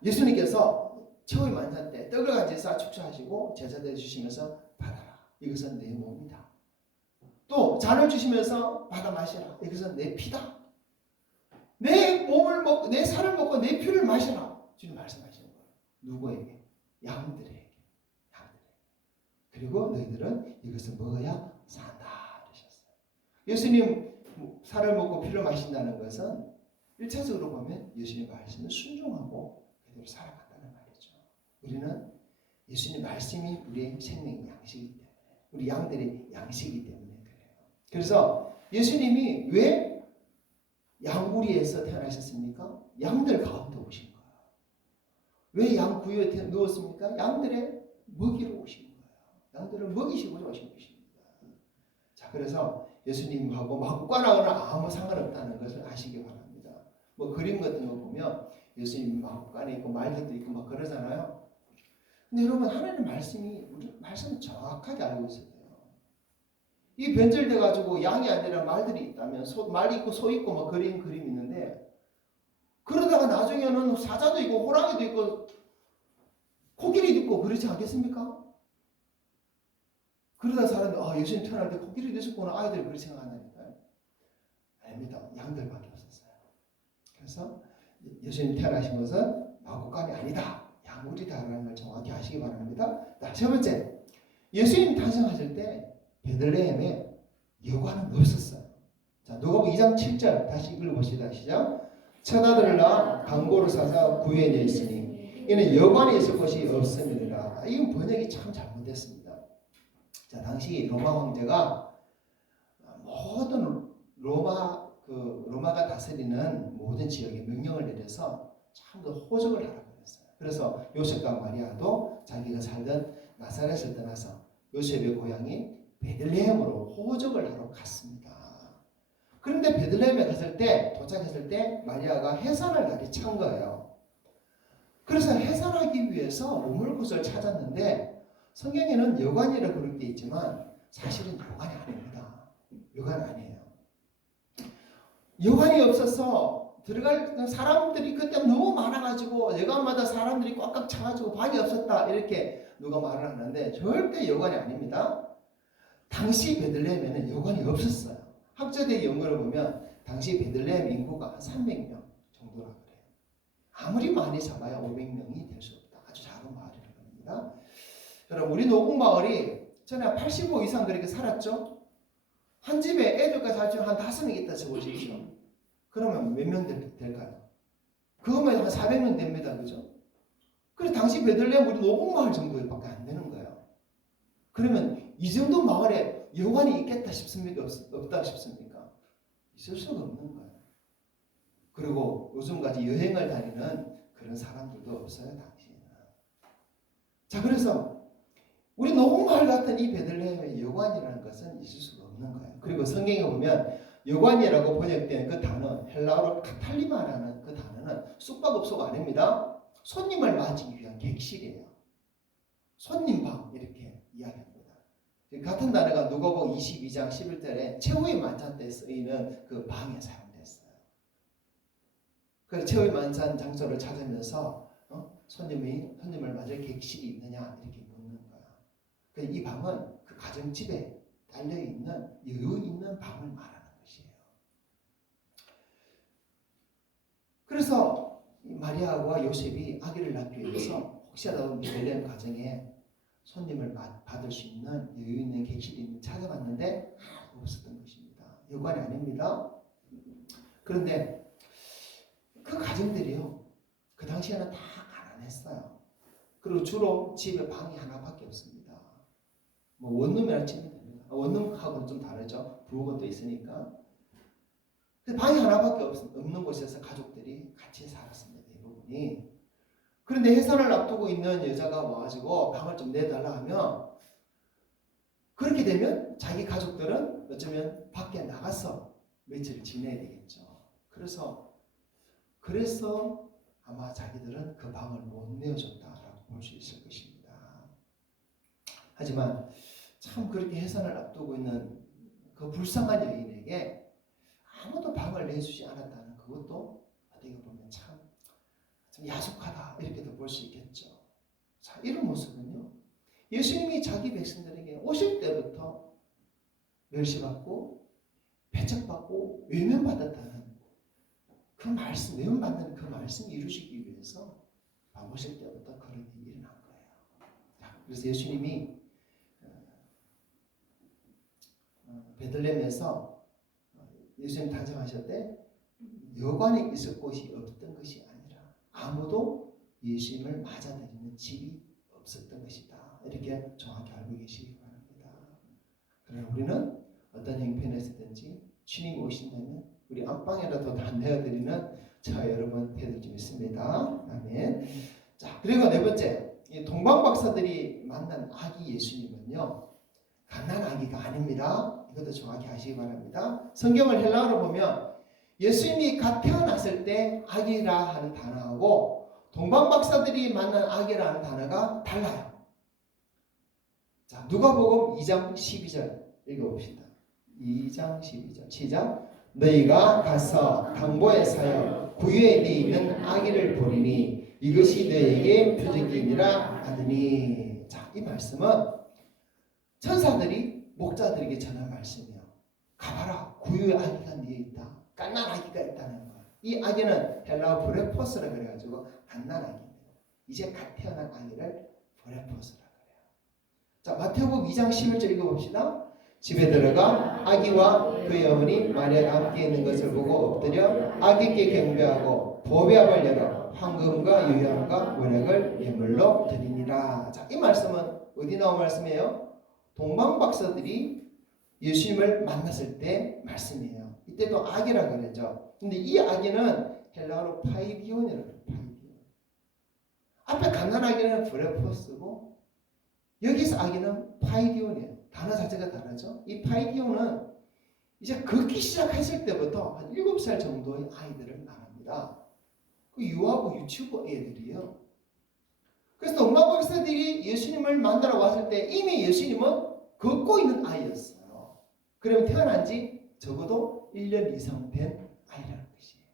예수님께서 최후의 만찬 때 떡을 가지고 축사하시고 제자들에게 주시면서 받아라. 이것은 내 몸이다. 또 잔을 주시면서 받아 마시라. 이것은 내 피다. 내 몸을 먹고 내 살을 먹고 내 피를 마시라. 주님 말씀하시는 거예요. 누구에게? 양들에게. 그리고 너희들은 이것을 먹어야 산다 그러셨어요. 예수님 살을 먹고 피를 마신다는 것은 1차적으로 보면 예수님 말씀을 순종하고 그대로 살아간다는 말이죠. 우리는 예수님 말씀이 우리의 생명 양식이기 때문에 우리 양들의 양식이기 때문에 그래요. 그래서 예수님이 왜 양구리에서 태어나셨습니까? 양들 가운데 오신 거예요. 왜 양구리에 누웠습니까? 양들의 먹이로 오신 거예요. 양들을 먹이시고자 오신 것입니다. 자, 그래서 예수님하고 마구간하고는 아무 상관없다는 것을 아시기 바랍니다. 뭐 그림 같은 거 보면 예수님 마구간에 있고 말들도 있고 막 그러잖아요. 근데 여러분 하나님 말씀이 우리 말씀을 정확하게 알고 있어야 돼요. 이 변절돼 가지고 양이 아니라 말들이 있다면 말 있고 소 있고 막 그림 있는데 그러다가 나중에는 사자도 있고 호랑이도 있고 코끼리도 있고 그렇지 않겠습니까? 그러다 사람들이 예수님 태어날 때 코끼리도 있었구나 아이들이 그렇게 생각한다니까요. 아닙니다. 양들밖에 없었어요. 그래서 예수님 태어나신 것은 마구간이 아니다. 양우리다라는 걸 정확히 아시기 바랍니다. 자, 세 번째. 예수님 탄생하실 때 베들레헴에 여관은 없었어요. 자, 누가복음 2장 7절 다시 읽어봅시다. 시작. 처자들을 낳아 강고를 사사 구해내 있으니 이는 여관에 있을 곳이 없음이니라. 이건 번역이 참 잘못됐습니다. 자, 당시 로마 황제가 모든 로마가 다스리는 모든 지역에 명령을 내려서 참으로 호적을 하라고 했어요. 그래서 요셉과 마리아도 자기가 살던 나사렛을 떠나서 요셉의 고향이 베들레헴으로 호적을 하러 갔습니다. 그런데 베들레헴에 도착했을 때 마리아가 해산할 날이 찬 거예요. 그래서 해산하기 위해서 머물 곳을 찾았는데 성경에는 여관이라고 그렇게 돼 있지만 사실은 여관이 아닙니다. 여관 아니에요. 여관이 없어서 들어갈 사람들이 그때 너무 많아가지고 여관마다 사람들이 꽉꽉 차가지고 방이 없었다 이렇게 누가 말을 하는데 절대 여관이 아닙니다. 당시 베들레헴에는 여관이 없었어요. 학자들의 연구를 보면 당시 베들레헴 인구가 한 300명 정도라고 그래요. 아무리 많이 잡아야 500명이 될 수 없다. 아주 작은 마을이라고 합니다. 여러분 우리 노국마을이 전에 85 이상 그렇게 살았죠? 한 집에 애들까지 살지만 한 5명 있다 쳐보십시오. 그러면 몇 명 될까요? 그것만 한 400명 됩니다. 그죠? 그래서 당시 베들레헴 우리 노국마을 정도밖에 안 되는 거예요. 그러면 이 정도 마을에 여관이 있겠다 싶습니까? 없다 싶습니까? 있을 수가 없는 거예요. 그리고 요즘까지 여행을 다니는 그런 사람들도 없어요. 당시에는. 자, 그래서 우리 노국마을 같은 이 베들레헴의 여관이라는 것은 있을 수가 없는 거예요. 그리고 성경에 보면 여관이라고 번역된 그 단어 헬라어로 카탈리마라는 그 단어는 숙박업소가 아닙니다. 손님을 맞이하기 위한 객실이에요. 손님방 이렇게 이야기합니다. 같은 단어가 누가복음 22장 11절에 최후의 만찬 때 쓰이는 그 방에 사용됐어요. 그래서 최후의 만찬 장소를 찾으면서 손님을 맞을 객실이 있느냐 이렇게 묻는 거야. 그래서 이 방은 그 가정집에 달려있는 여유 있는 방을 말하는 것이에요. 그래서 이 마리아와 요셉이 아기를 낳기 위해서 혹시라도 베들레헴 가정에 손님을 받을 수 있는 여유 있는 객실이 있는 찾아봤는데 없었던 것입니다. 여관이 아닙니다. 그런데 그 가정들이요, 그 당시에는 다 가난했어요. 그리고 주로 집에 방이 하나밖에 없습니다. 뭐 원룸이라 치면 됩니다. 원룸하고는 좀 다르죠. 부엌은 또 있으니까. 방이 하나밖에 없는 곳에서 가족들이 같이 살았습니다. 대부분이. 그런데 해산을 앞두고 있는 여자가 와가지고 방을 좀 내달라 하면, 그렇게 되면 자기 가족들은 어쩌면 밖에 나가서 며칠을 지내야 되겠죠. 그래서 아마 자기들은 그 방을 못 내어줬다라고 볼 수 있을 것입니다. 하지만 참 그렇게 해산을 앞두고 있는 그 불쌍한 여인에게 아무도 방을 내주지 않았다는 그것도 어떻게 보면 참 야속하다 이렇게도 볼 수 있겠죠. 자, 이런 모습은요, 예수님이 자기 백성들에게 오실 때부터 멸시받고 배척받고 외면받았다는 그 말씀, 외면받는 그 말씀을 이루시기 위해서 오실 때부터 그런 일이 일어난 거예요. 자, 그래서 예수님이 베들레헴에서 예수님 탄생하실 때 여관에 있을 곳이 없던 것이 아니라 아무도 예수님을 맞아들이는 집이 없었던 것이다. 이렇게 정확히 알고 계시기 바랍니다. 그러나 우리는 어떤 형편에서든지 주님이 오신다면 우리 안방이라도 다 내어드리는 저 여러분 되들 좀 있습니다. 아멘. 자, 그리고 네 번째, 이 동방박사들이 만난 아기 예수님은요, 갓난 아기가 아닙니다. 이것도 정확히 아시기 바랍니다. 성경을 헬라어로 보면 예수님이 갓 태어났을 때 아기라 하는 단어하고 동방박사들이 만난 아기라는 단어가 달라요. 자, 누가복음 2장 12절 읽어봅시다. 2장 12절 시작. 너희가 가서 당보에 사여 구유에 있는 아기를 보리니 이것이 너희에게 표적이니라 하더니. 자, 이 말씀은 천사들이 목자들에게 전한 말씀이에요. 가봐라, 구유의 아기가 네에 있다. 갓난 아기가 있다는 거예요. 이 아기는 헬라어 브레포스라 그래가지고 갓난 아기입니다. 이제 갓 태어난 아기를 브레포스라 그래요. 자, 마태복음 2장 11절 읽어봅시다. 집에 들어가 아기와 그의 어머니 마리아가 함께 있는 것을 보고 엎드려 아기께 경배하고 보배압을 열어 황금과 유향과 원액을 예물로 드리니라. 자, 이 말씀은 어디 나온 말씀이에요? 동방박사들이 예수님을 만났을 때 말씀이에요. 이때도 아기라 그러죠. 근데 이 아기는 헬라어로 파이디온이라고 해요. 파이디온. 앞에 갓난 아기는 브레포스고 여기서 아기는 파이디온이에요. 단어 자체가 다르죠. 이 파이디온은 이제 걷기 시작했을 때부터 한 7살 정도의 아이들을 말합니다. 그 유아부 유치부 애들이에요. 그래서 동방박사들이 예수님을 만나러 왔을 때 이미 예수님은 걷고 있는 아이였어요. 그러면 태어난 지 적어도 1년 이상 된 아이라는 것이에요.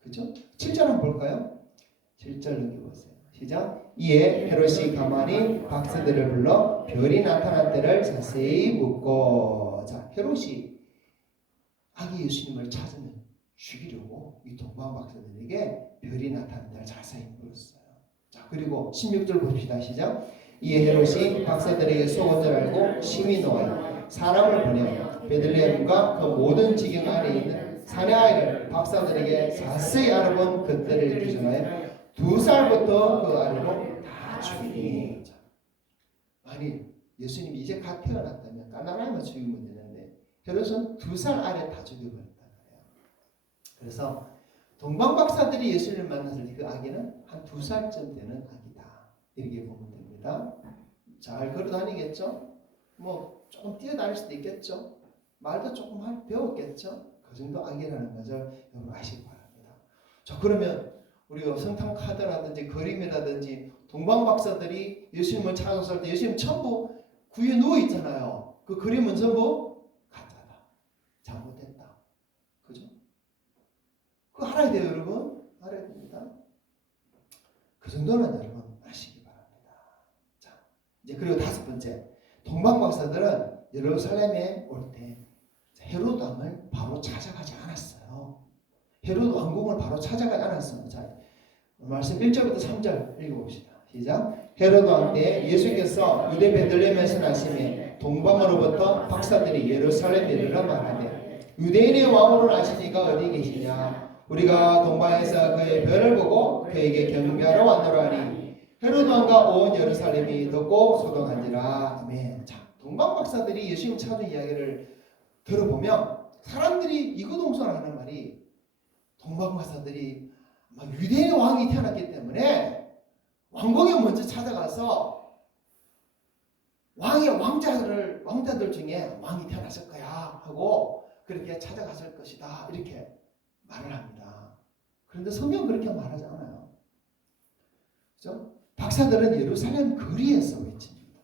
그죠? 7절 한번 볼까요? 7절 넘겨보세요. 시작. 이에 헤롯이 가만히 박사들을 불러 별이 나타난 때를 자세히 묻고. 자, 헤롯이 아기 예수님을 찾으면 죽이려고 이 동방박사들에게 별이 나타난 때를 자세히 물었어요. 자, 그리고 16절 봅시다. 시작. 이에 헤롯이 박사들에게 속은 줄 알고 심히 노하여 사람을 보내 베들레헴과 그 모든 지경 안에 있는 사내 아이를 박사들에게 자세히 알아본 그때를 기준하여 2살부터 그 아이로 다 죽이니. 아니, 예수님이 이제 갓 태어났다면 까나라이만 죽이면 되는데 헤롯은 2살 아래 다 죽여버렸단 말이에요. 그래서 동방박사들이 예수님을 만났을 때 그 아기는 한 2살쯤 되는 아기다. 이렇게 보면 됩니다. 잘 걸어다니겠죠? 뭐 조금 뛰어다닐 수도 있겠죠? 말도 조금 배웠겠죠? 그 정도 아기라는 것을 여러분 아시기 바랍니다. 자, 그러면 우리가 성탄 카드라든지 그림이라든지 동방박사들이 예수님을 찾았을 때 예수님 전부 구유에 누워 있잖아요. 그 그림은 전부 가짜다. 잘못됐다. 그죠? 그거 알아야 돼요, 여러분. 알아야 됩니다. 그 정도는 여러분 아시기 바랍니다. 자, 이제 그리고 5번째, 동방박사들은 예루살렘에 올 때 헤롯 왕을 바로 찾아가지 않았어요. 헤롯 왕궁을 바로 찾아가지 않았습니다. 자, 말씀 1절부터 3절 읽어봅시다. 시작. 헤롯 왕 때 예수께서 유대 베들레헴에서 나심에 동방으로부터 박사들이 예루살렘에 이르러 말하되 유대인의 왕으로 나시니가 어디 계시냐? 우리가 동방에서 그의 별을 보고 그에게 경배하러 왔노라니 헤롯 왕과 온 예루살렘이 듣고 소동한지라. 아멘. 자, 동방 박사들이 예수님 찾은 이야기를 들어보면 사람들이 이구동성하는 말이 동방 박사들이 유대인의 왕이 태어났기 때문에 왕궁에 먼저 찾아가서 왕자들 중에 왕이 태어났을 거야 하고 그렇게 찾아갔을 것이다 이렇게 말을 합니다. 그런데 성경 그렇게 말하지 않아요. 그죠? 박사들은 예루살렘 거리에서 외칩니다.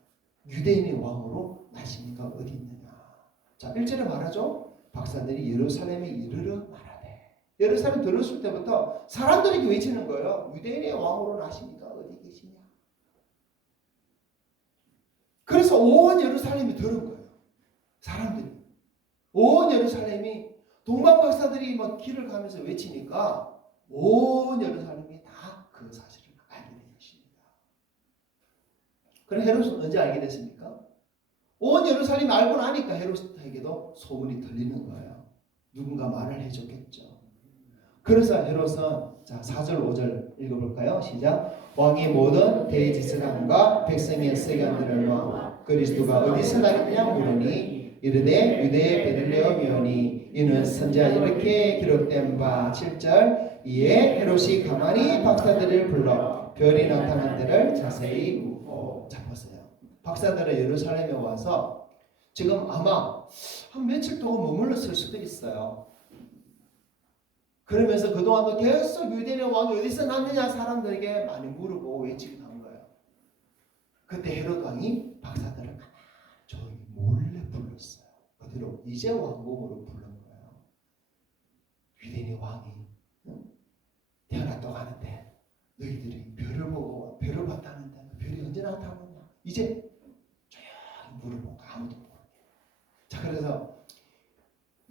유대인의 왕으로 나시니가 어디 있느냐. 자, 1절에 말하죠. 박사들이 예루살렘에 이르러 말하되. 예루살렘 들었을 때부터 사람들에게 외치는 거예요. 유대인의 왕으로 나시니가 어디 계시냐. 그래서 온 예루살렘이 들은 거예요. 사람들이. 온 예루살렘이 동방 박사들이 막 길을 가면서 외치니까 온 예루살렘이 다 그 사실을 알게 된 것입니다. 그럼 헤롯은 언제 알게 됐습니까? 온 예루살렘이 알고 나니까 헤롯에게도 소문이 들리는 거예요. 누군가 말을 해줬겠죠. 그래서 헤롯은 자 4절 5절 읽어볼까요? 시작. 왕이 모든 대지사장과 백성의 서기관들을 모아 그리스도가 어디서 나겠냐 물으니 이르되 유대의 베들레헴이오니 이는 선지자 이렇게 기록된 바. 7절. 이에 헤롯이 가만히 박사들을 불러 별이 나타난 데를 자세히 묻고. 자 보세요. 박사들은 예루살렘에 와서 지금 아마 한 며칠 동안 머물렀을 수도 있어요. 그러면서 그동안도 계속 유대인의 왕이 어디서 났느냐 사람들에게 많이 물어보고 외치기도 한 거예요. 그때 헤롯 왕이 박사들을 가만히 조용히 몰래 불렀어요. 어디로? 이제 왕궁으로 부른 거예요. 유대인의 왕이 태어났다고 하는데 너희들이 별을 보고 별을 봤다는데 별이 언제 나타났냐? 이제 조용히 물어보고 아무도 모르게. 자, 그래서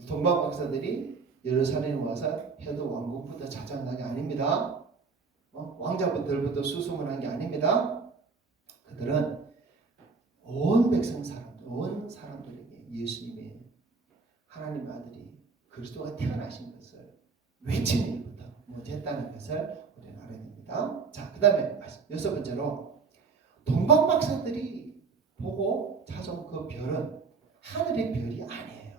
동방 박사들이 예루살렘에 와서 헤롯 왕궁부터 찾아간 게 아닙니다. 왕자들부터 수소문한 게 아닙니다. 그들은 온 백성 사람들, 온 사람들에게 예수님의 하나님의 아들이 그리스도가 태어나신 것을 외치는 일부터 먼저 했다는 것을 우리는 알아야 됩니다. 자, 그 다음에 6번째로 동방 박사들이 보고 찾아온 그 별은 하늘의 별이 아니에요.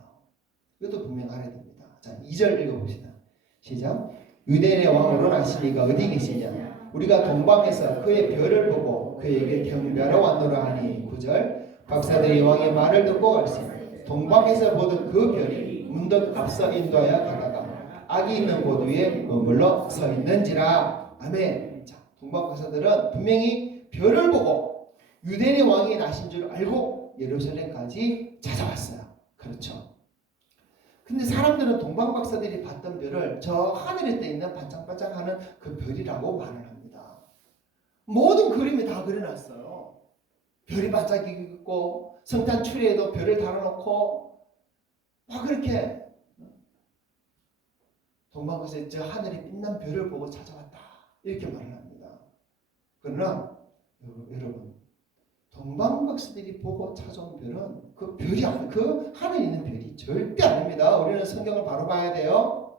이것도 분명 알아야 됩니다. 자, 2절 읽어봅시다. 시작. 유대인의 왕으로 나시니가 어디 계시냐? 우리가 동방에서 그의 별을 보고 그에게 경배하러 왔노라 하니. 9절. 박사들이 왕의 말을 듣고 갈세 동방에서 보던 그 별이 문득 앞서 인도하여 가다가 악이 있는 곳 위에 머물러 서 있는지라. 아멘. 자, 동방 박사들은 분명히 별을 보고 유대인의 왕이 나신 줄 알고 예루살렘까지 찾아왔어요. 그렇죠. 근데 사람들은 동방 박사들이 봤던 별을 저 하늘에 떠 있는 반짝반짝하는 그 별이라고 말을 합니다. 모든 그림이 다 그려놨어요. 별이 반짝이고 성탄 추리에도 별을 달아놓고 막 그렇게 동방 박사들이 저 하늘에 빛난 별을 보고 찾아왔다 이렇게 말을 합니다. 그러나 여러분 동방 박사들이 보고 찾아온 별은 그 별이 아니, 그 하늘에 있는 별이 절대 아닙니다. 우리는 성경을 바로 봐야 돼요.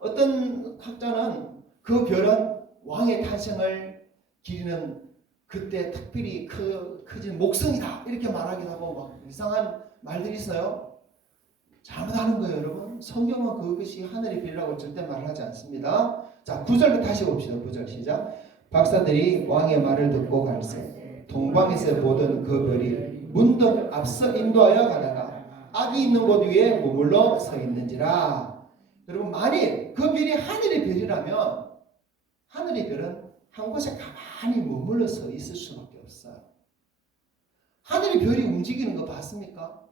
어떤 학자는 그 별은 왕의 탄생을 기리는 그때 특별히 커진 목성이다 이렇게 말하기도 하고 막 이상한 말들이 있어요. 잘못하는 거예요, 여러분. 성경은 그것이 하늘의 별이라고 절대 말하지 않습니다. 자, 9절 다시 봅시다. 9절 시작. 박사들이 왕의 말을 듣고 갈새 동방에서 보던 그 별이 문득 앞서 인도하여 가다가 악이 있는 곳 위에 머물러 서 있는지라. 여러분, 만일 그 별이 하늘의 별이라면 하늘의 별은 한 곳에 가만히 머물러 서 있을 수밖에 없어요. 하늘의 별이 움직이는 거 봤습니까?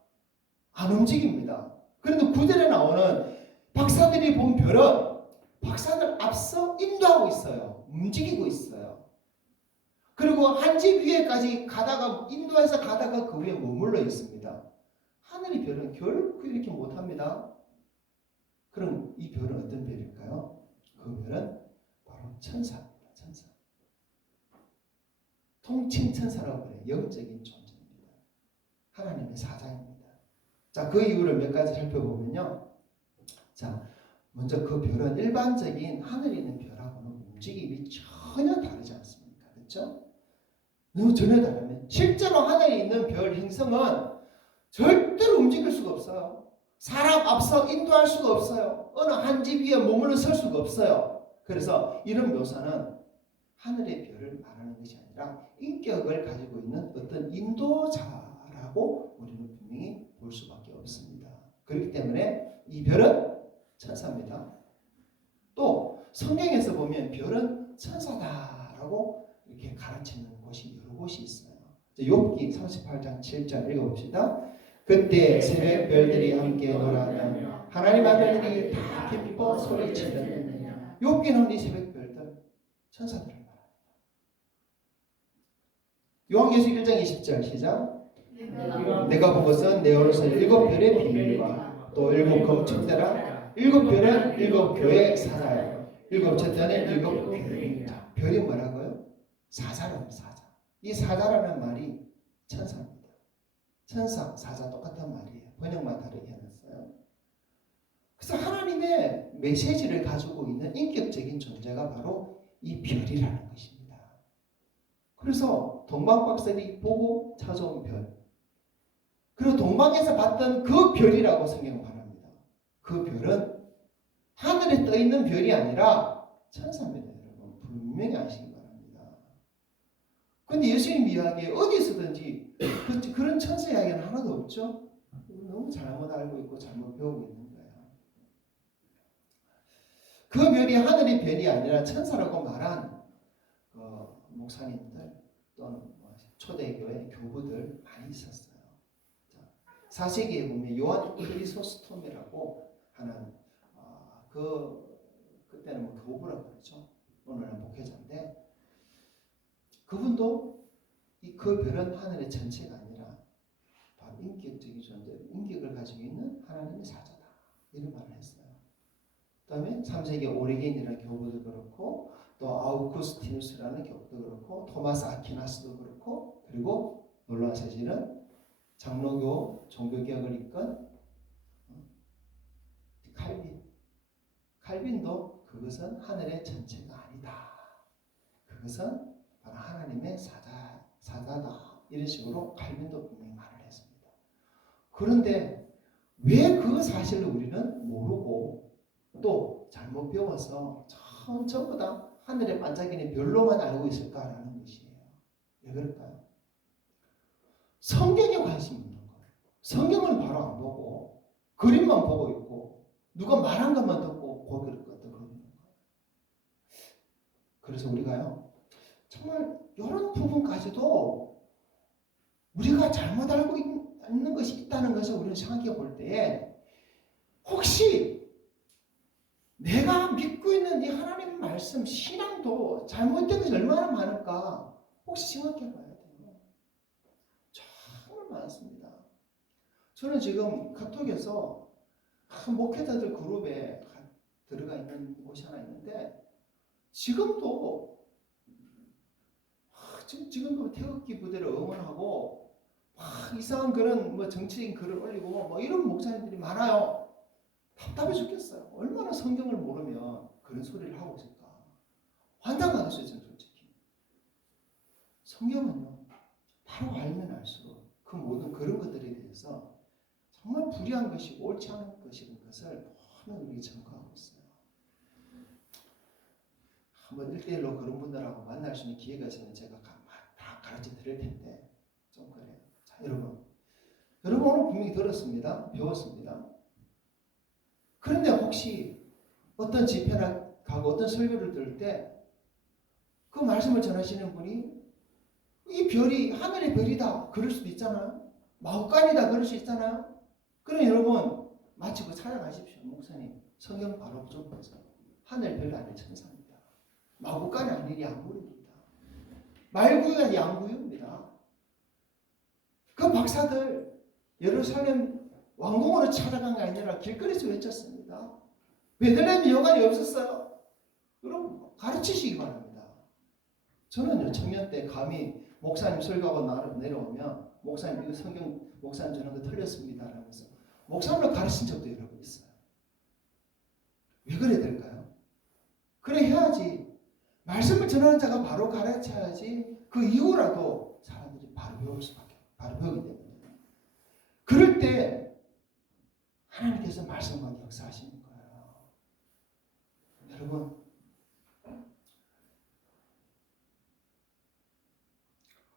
안 움직입니다. 그런데 9절에 나오는 박사들이 본 별은 박사들 앞서 인도하고 있어요. 움직이고 있어요. 그리고 한 집 위에까지 가다가 인도해서 가다가 그 위에 머물러 있습니다. 하늘의 별은 결코 이렇게 못합니다. 그럼 이 별은 어떤 별일까요? 그 별은 바로 천사입니다. 천사. 통칭 천사라고 그래요. 영적인 존재입니다. 하나님의 사자입니다. 자, 그 이유를 몇 가지 살펴보면요. 자, 먼저 그 별은 일반적인 하늘에 있는 별하고는 움직임이 전혀 다르지 않습니까? 그렇죠? 너무 전혀 다르면 실제로 하늘에 있는 별 행성은 절대로 움직일 수가 없어요. 사람 앞서 인도할 수가 없어요. 어느 한 집 위에 머물러 설 수가 없어요. 그래서 이런 묘사는 하늘의 별을 말하는 것이 아니라 인격을 가지고 있는 어떤 인도자라고 우리는 분명히 볼 수밖에 없습니다. 그렇기 때문에 이 별은 천사입니다. 또 성경에서 보면 별은 천사다라고 이렇게 가르치는 곳이 여러 곳이 있어요. 욥기 38장 7절 읽어봅시다. 그때 새벽 별들이 함께 놀아며 하나님 아들들이 다 기뻐 소리치느냐. 욥기는 이 새벽 별들 천사들을 말합니다. 요한계시록 1장 20절 시작. 내가 본 것은 내 오른손 7별의 비밀과 또 7 검측대라. 7별은 7 교회 사자요 7 숫자는 7 별입니다. 별이 뭐라고요? 사자라는 사자. 이 사자라는 말이 천사입니다. 천사, 사자 똑같은 말이에요. 번역만 다르게 해놨어요. 그래서 하나님의 메시지를 가지고 있는 인격적인 존재가 바로 이 별이라는 것입니다. 그래서 동방박사들이 보고 찾아온 별, 그리고 동방에서 봤던 그 별이라고 성경은 말합니다. 그 별은 하늘에 떠있는 별이 아니라 천사입니다. 여러분 분명히 아시기 바랍니다. 그런데 예수님 이야기에 어디서든지 그런 천사 이야기는 하나도 없죠. 너무 잘못 알고 있고 잘못 배우고 있는 거예요. 그 별이 하늘의 별이 아니라 천사라고 말한 목사님들 또는 초대교회 교부들 많이 있었어요. 사세기에 보면 요한 크리소스톰이라고 하는 그때는 뭐 교부라고 그러죠. 오늘은 목회자인데 그분도 그 별은 하늘의 전체가 아니라 바로 인격적인 존재, 인격을 가지고 있는 하나님의 사자다 이런 말을 했어요. 그 다음에 3세기 오리겐이라는 교부도 그렇고 또 아우구스티누스라는 교부도 그렇고 토마스 아퀴나스도 그렇고 그리고 놀라운 사실은 장로교 종교개혁을 이끈 칼빈도 그것은 하늘의 전체가 아니다. 그것은 바로 하나님의 사자다. 이런 식으로 칼빈도 분명히 말을 했습니다. 그런데 왜 그 사실을 우리는 모르고 또 잘못 배워서 전부 다 하늘에 반짝이는 별로만 알고 있을까라는 것이에요. 왜 그럴까요? 성경에 관심이 있는 거예요. 성경은 바로 안 보고 그림만 보고 있고 누가 말한 것만 듣고 거기를 끄덕거리는 거예요. 그래서 우리가요 정말 이런 부분까지도 우리가 잘못 알고 있는 것이 있다는 것을 우리는 생각해 볼 때에 혹시 내가 믿고 있는 이 하나님 말씀 신앙도 잘못된 것이 얼마나 많을까 혹시 생각해 봐야 돼요. 정말 많습니다. 저는 지금 카톡에서 목회자들 그룹에 들어가 있는 곳이 하나 있는데 지금도 태극기 부대를 응원하고 이상한 그런 정치적인 글을 올리고 이런 목사님들이 많아요. 답답해 죽겠어요. 얼마나 성경을 모르면 그런 소리를 하고 있을까. 환장하겠어요. 저는 솔직히. 성경은요 바로 알면 알수록 그 모든 그런 것들에 대해서 정말 불의한 것이고 옳지 않은 것인 것을 분명히 증거하고 있어요. 한번 1대1로 그런 분들하고 만날 수 있는 기회가 있으면 제가 다 가르쳐 드릴 텐데 좀 그래요. 자, 여러분 오늘 분명히 들었습니다. 배웠습니다. 그런데 혹시 어떤 집회나 가고 어떤 설교를 들을 때 그 말씀을 전하시는 분이 이 별이 하늘의 별이다 그럴 수도 있잖아요. 마구간이다 그럴 수 있잖아요. 그럼 여러분 마치고 찾아가십시오. 목사님 성경 바로 좀 보세요. 하늘 별 아닌 천사입니다. 마구간이 아닌 양구입니다. 말구가 양구입니다. 그 박사들 예루살렘 왕궁으로 찾아간 게 아니라 길거리에서 외쳤습니다. 베들레헴에 여관이 없었어요. 여러분 가르치시기 바랍니다. 저는요 청년 때 감히 목사님 설교하고 내려오면 목사님 이거 성경 목사님 저런 거 틀렸습니다 라면서 목사님을 가르친 적도 여러 번 있어요. 왜 그래야 될까요? 그래 해야지. 말씀을 전하는 자가 바로 가르쳐야지 그 이후라도 사람들이 바로 배울 수밖에 바로 배우게 됩니다. 그럴 때 하나님께서 말씀과 역사하시는 거예요. 여러분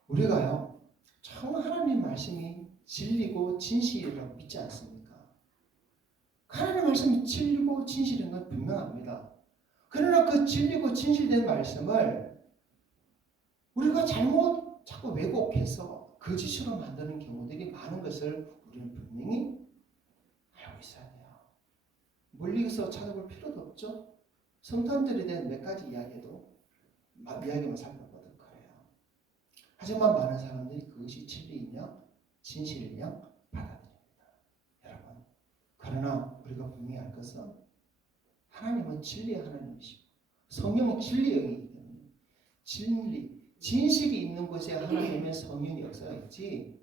우리가요 정말 하나님 말씀이 진리고 진실이라고 믿지 않습니까? 하나님 말씀이 진리고 진실인 건 분명합니다. 그러나 그 진리고 진실된 말씀을 우리가 잘못 자꾸 왜곡해서 거짓으로 만드는 경우들이 많은 것을 우리는 분명히 알고 있어야 돼요. 멀리서 찾아볼 필요도 없죠. 성탄절에 대한 몇 가지 이야기만 살펴봐도 그래요. 하지만 많은 사람들이 그것이 진리이냐 진실이냐 받아들입니다. 여러분 그러나 우리가 분명히 알 것은 하나님은 진리의 하나님이시고 성령은 진리의 영이기 때문에 진실이 있는 곳에 하나님의 성령의 역사가 있지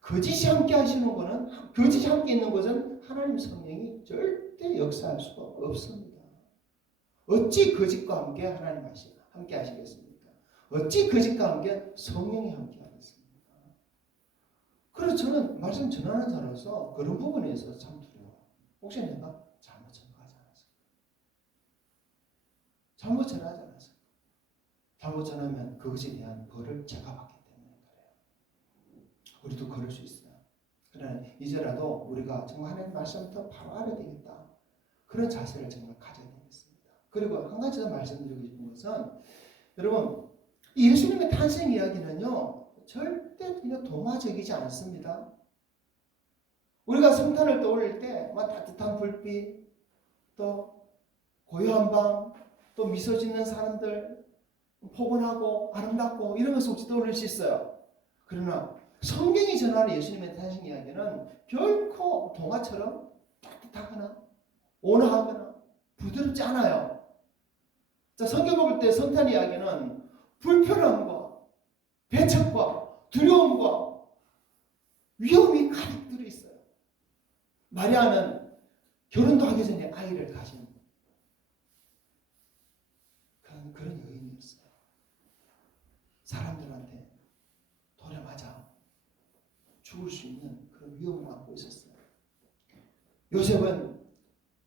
거짓이 함께 하시는 거는 거짓이 함께 있는 곳은 하나님 성령이 절대 역사할 수가 없습니다. 어찌 거짓과 함께 하나님 함께 하시겠습니까? 어찌 거짓과 함께 성령이 함께 하겠습니까? 그래서 저는 말씀 전하는 자로서 그런 부분에서 참 두려워요. 혹시 내가 잘못 전하지 않았을까? 잘못 전하지 않았을까? 잘못 전하면 그것에 대한 벌을 제가 받기 때문에 그래요. 우리도 그럴 수 있어요. 그러나 이제라도 우리가 정말 하나님 말씀부터 바로 알아야 되겠다. 그런 자세를 정말 가져야 되겠습니다. 그리고 한 가지 더 말씀드리고 싶은 것은 여러분 예수님의 탄생 이야기는요 절대 그냥 동화적이지 않습니다. 우리가 성탄을 떠올릴 때 따뜻한 불빛, 또 고요한 밤, 또 미소 짓는 사람들, 포근하고 아름답고 이런 것을 혹시 떠올릴 수 있어요. 그러나 성경이 전하는 예수님의 탄생 이야기는 결코 동화처럼 따뜻하거나 온화하거나 부드럽지 않아요. 자, 성경을 볼 때 성탄 이야기는 불편함과 배척과 두려움과 위험이 가득 들어있어요. 마리아는 결혼도 하기 전에 아이를 가진 그런 여인이었어요. 사람들한테 돌에 맞아 죽을 수 있는 그런 위험을 안고 있었어요. 요셉은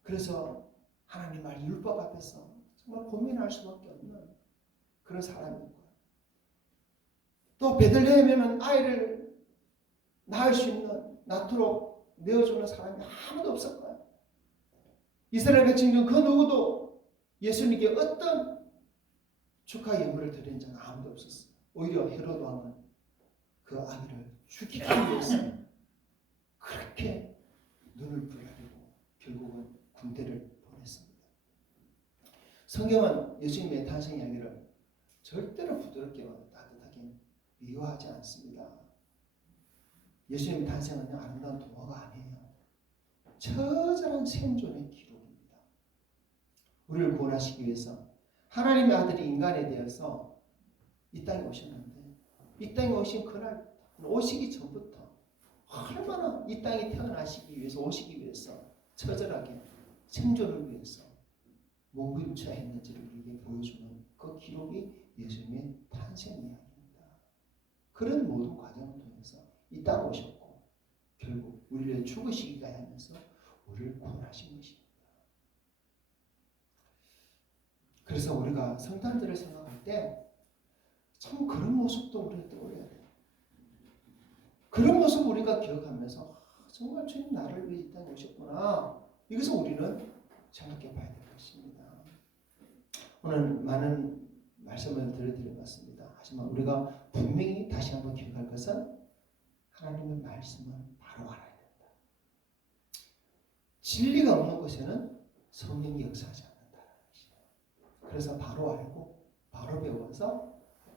그래서 하나님 말 율법 앞에서 정말 고민할 수밖에 없는 그런 사람이었고요. 또 베들레헴에는 아이를 낳을 수 있는 낳도록 내어주는 사람이 아무도 없었고요. 이스라엘 백성 중 그 누구도 예수님께 어떤 축하 예물을 드린 자는 아무도 없었어요. 오히려 헤로드 왕은 그 아기를 죽이기 위해서 그렇게 눈을 부라리고 결국은 군대를 보냈습니다. 성경은 예수님의 탄생 이야기를 절대로 부드럽게 따뜻하게 미워하지 않습니다. 예수님의 탄생은 아름다운 동화가 아니에요. 처절한 생존의 기록입니다. 우리를 구원하시기 위해서 하나님의 아들이 인간에 대해서 이 땅에 오셨는데 이 땅에 오신 그날 오시기 전부터 얼마나 이 땅에 태어나시기 위해서 오시기 위해서 처절하게 생존을 위해서 몸부림쳐했는지를 우리에게 보여주는 그 기록이 예수님의 탄생 이야기입니다. 그런 모든 과정을 통해서 이 땅에 오셨고 결국 우리를 죽으시기까지 하면서 우리를 구원하신 것입니다. 그래서 우리가 성탄절을 생각할 때 참 그런 모습도 우리가 떠올려야 돼요. 그런 모습 우리가 기억하면서 정말 주님 나를 위해 이 땅에 오셨구나. 이것을 우리는 생각해 봐야 될 것입니다. 오늘 많은 말씀을 들려드려봤습니다. 하지만 우리가 분명히 다시 한번 기억할 것은 하나님의 말씀은 바로 알아야 된다. 진리가 없는 곳에는 성령이 역사하지 않는다는 것이에요. 그래서 바로 알고 바로 배워서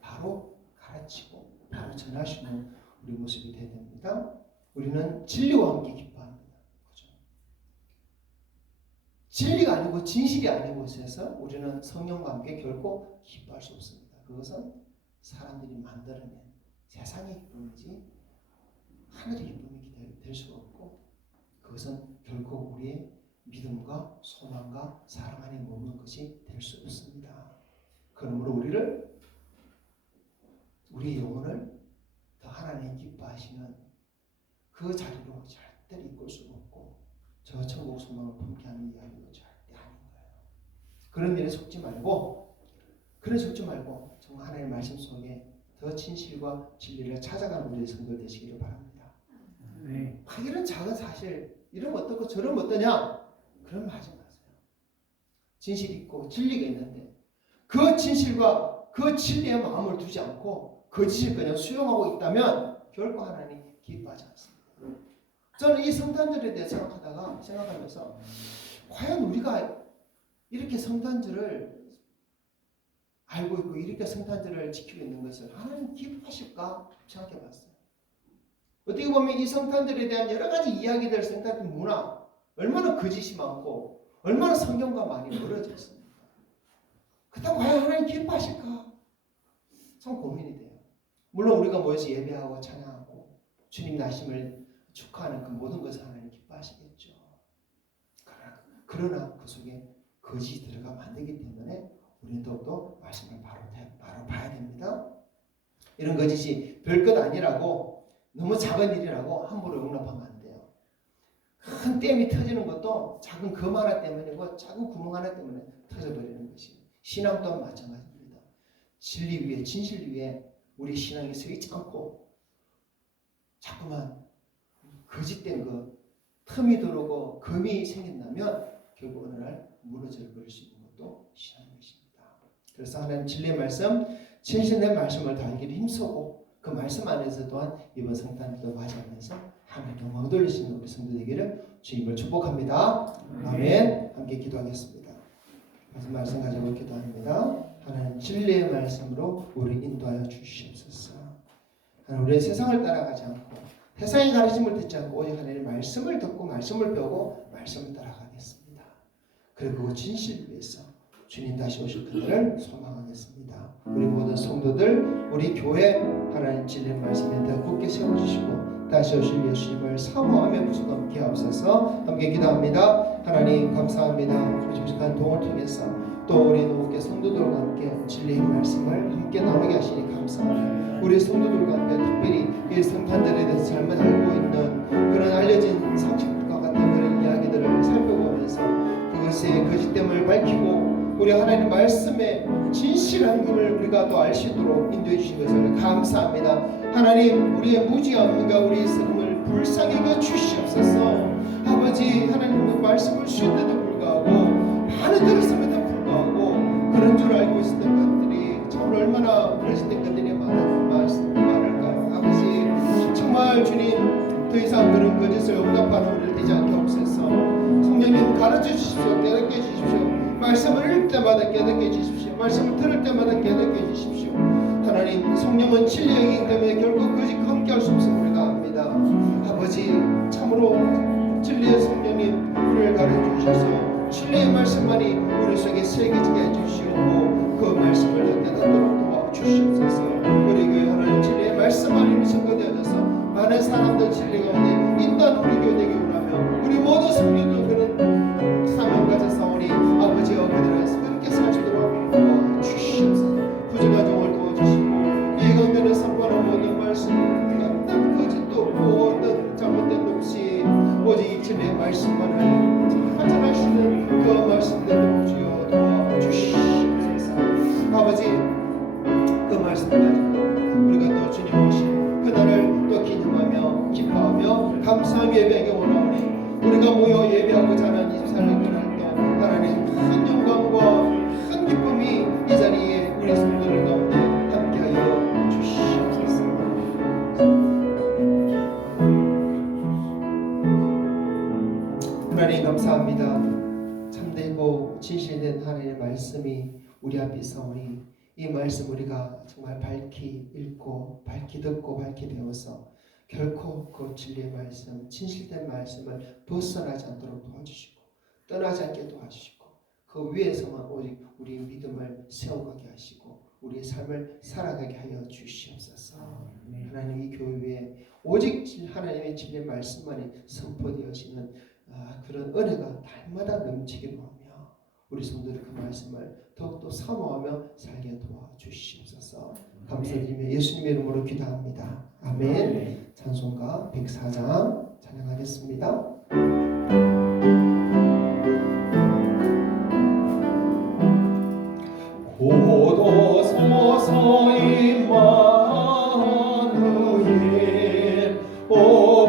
바로 가르치고 바로 전할 수 있는 우리 모습이 되어야 됩니다. 우리는 진리와 함께 기뻐합니다. 그죠? 진리가 아니고 진실이 아닌 곳에서 우리는 성령과 함께 결코 기뻐할 수 없습니다. 그것은 사람들이 만들어낸 세상의 기쁨이지 하늘의 기쁨이 될 수가 없고, 그것은 결코 우리의 믿음과 소망과 사랑 안에 머무는 것이 될 수 없습니다. 그러므로 우리의 영혼을 더 하나님 기뻐하시는 그 자리로 절대로 이끌 수 없고, 저 천국 소망을 품게 하는 이야기도 절대 아닌 거예요. 그런 일에 속지 말고 정말 하나님의 말씀 속에 더 진실과 진리를 찾아가는 우리 성도 되시기를 바랍니다. 네. 이런 작은 사실, 이러면 어떻고 저러면 어떠냐? 그러면 하지 마세요. 진실이 있고 진리가 있는데 그 진실과 그 진리에 마음을 두지 않고 거짓을 그냥 수용하고 있다면 결코 하나님 기뻐하지 않습니다. 저는 이 성탄절에 대해 생각하면서 과연 우리가 이렇게 성탄절을 알고 있고 이렇게 성탄절을 지키고 있는 것을 하나님 기뻐하실까 생각해 봤어요. 어떻게 보면 이 성탄절에 대한 여러 가지 이야기들, 성탄절 문화, 얼마나 거짓이 많고 얼마나 성경과 많이 멀어져 있습니까? 그렇다고 과연 하나님 기뻐하실까? 참 고민이 돼요. 물론 우리가 모여서 예배하고 찬양하고 주님 나심을 축하하는 그 모든 것을 하나님 기뻐하시겠죠. 그러나 그 속에 거짓이 들어가면 안 되기 때문에 우리는 또 말씀을 바로 봐야 됩니다. 이런 거짓이 별것 아니라고, 너무 작은 일이라고 함부로 용납하면 안 돼요. 큰 댐이 터지는 것도 작은 검 하나 때문이고 작은 구멍 하나 때문에 터져버리는 것이, 신앙 또한 마찬가지입니다. 진리 위에, 진실 위에 우리 신앙이 서 있지 않고 자꾸만 거짓된 것, 틈이 들어오고 검이 생긴다면 결국 어느 날 무너져 버릴 수 있는 것도 신앙인 것입니다. 그래서 하나님 진리의 말씀, 진실된 말씀을 더 알기를 힘쓰고 그 말씀 안에서 또한 이번 성탄절도 맞이하면서 하나님 영광 돌리시는 우리 성도 되기를 주님을 축복합니다. 아멘. 함께 기도하겠습니다. 마지막 말씀 가지고 기도합니다. 하나님 진리의 말씀으로 우리 인도하여 주시옵소서. 하나님 우리는 세상을 따라가지 않고 세상의 가르침을 듣지 않고 오직 하나님의 말씀을 듣고 말씀을 배우고 말씀을 따라가겠습니다. 그리고 진실 위해서 주님 다시 오실 그날을 소망하겠습니다. 우리 모든 성도들, 우리 교회 하나님 진리의 말씀에 더 굳게 세워주시고 다시 오실 예수님을 사모하며 부수고 함께 하옵소서. 함께 기도합니다. 하나님 감사합니다. 주시간 동을 통해서 또 우리 노후께 성도들과 함께 진리의 말씀을 함께 나누게 하시니 감사합니다. 우리 성도들과 함께 특별히 이 성탄절에 대해서 잘못 알고 있는 그런 알려진 상식과 같은 그런 이야기들을 살펴보면서 그것의 거짓됨을 밝히고 우리 하나님 말씀의 진실한 것을 우리가 또 알 수 있도록 인도해 주신 것을 감사합니다. 하나님 우리의 무지함과 우리의 삶을 불쌍히 여겨 주시옵소서. 아버지 하나님 그 말씀을 쉬었는데도 불구하고 많은 들었음에도 불구하고 그런 줄 알고 있었던 것들이 정말 얼마나 그러셨던 것들이 많을까요? 아버지 정말 주님 더 이상 그런 거짓을 응답하는 우리를 되지 않게 하옵소서. 성령님 가르쳐 주십시오. 깨닫게 해주십시오. 말씀을 읽을 때마다 깨닫게 해주십시오. 말씀을 들을 때마다 깨닫게 해주십시오. 하나님 성령은 진리이기 때문에 결국 거짓 함께 할 수 없음을 우리가 압니다. 아버지 참으로 진리의 성령님 우리를 가르쳐 주셔서 진리의 말씀만이 우리 속에 새겨지게 해주시고 그 말씀을 깨닫도록 도와주시옵소서. 우리 교회 하나님 진리의 말씀만이 선거되어져서 많은 사람들 진리 가운데 인도하는 우리 교회 되기 원하며 우리 모든 성도들 그런 사명 가져사오니 아버지와 그들에서 그렇게 살 수 있도록 도와주시옵소서. 부족한 종을 도와주시고 이 가운데는 선포하는 모든 말씀 어떤 거짓도 없고 어떤 잘못된 없이 오직 진리의 말씀만을 전할 수 있는 그 말씀대로 주여 도와주시옵소서. 아버지 그 말씀 가지고 우리가 또 주님 오신 그날을 또 기념하며 기뻐하며 감사하며 예배하기 원하오니 우리가 모여 예배하고자 하는 24일 그날도 하나님 큰 영광과 큰 기쁨이 이 자리에 우리 성도들 가운데 함께하여 주시옵소서. 하나님 감사합니다. 참되고 진실된 하나님의 말씀이 우리 앞에 있사오니 이 말씀 우리가 정말 밝히 읽고 밝히 듣고 밝히 배워서 결코 그 진리의 말씀 진실된 말씀을 벗어나지 않도록 도와주시고 떠나지 않게 도와주시고 그 위에서만 오직 우리 믿음을 세워가게 하시고 우리의 삶을 살아가게 하여 주시옵소서. 하나님 이 교회에 오직 하나님의 진리의 말씀만이 선포되어지는 그런 은혜가 날마다 넘치기로 하며 우리 성도들 그 말씀을 더욱더 사모하며 살게 도와주시옵소서. 감사드리며 예수님의 이름으로 기도합니다. 아멘. 찬송가 104장 찬양하겠습니다. 고도소서 임마누엘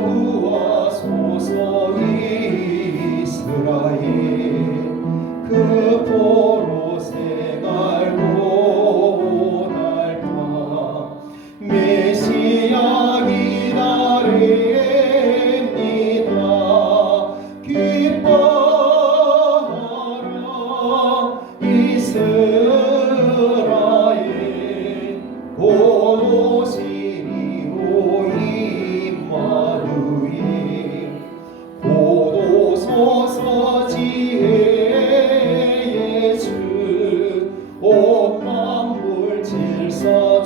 구하소서 이스라엘 그 포로새 갈고 날파 메시아 기다립니다. 기뻐하라 이스라엘 고도시리오 임마누엘 고도소서 지혜의 주 온 만물 질서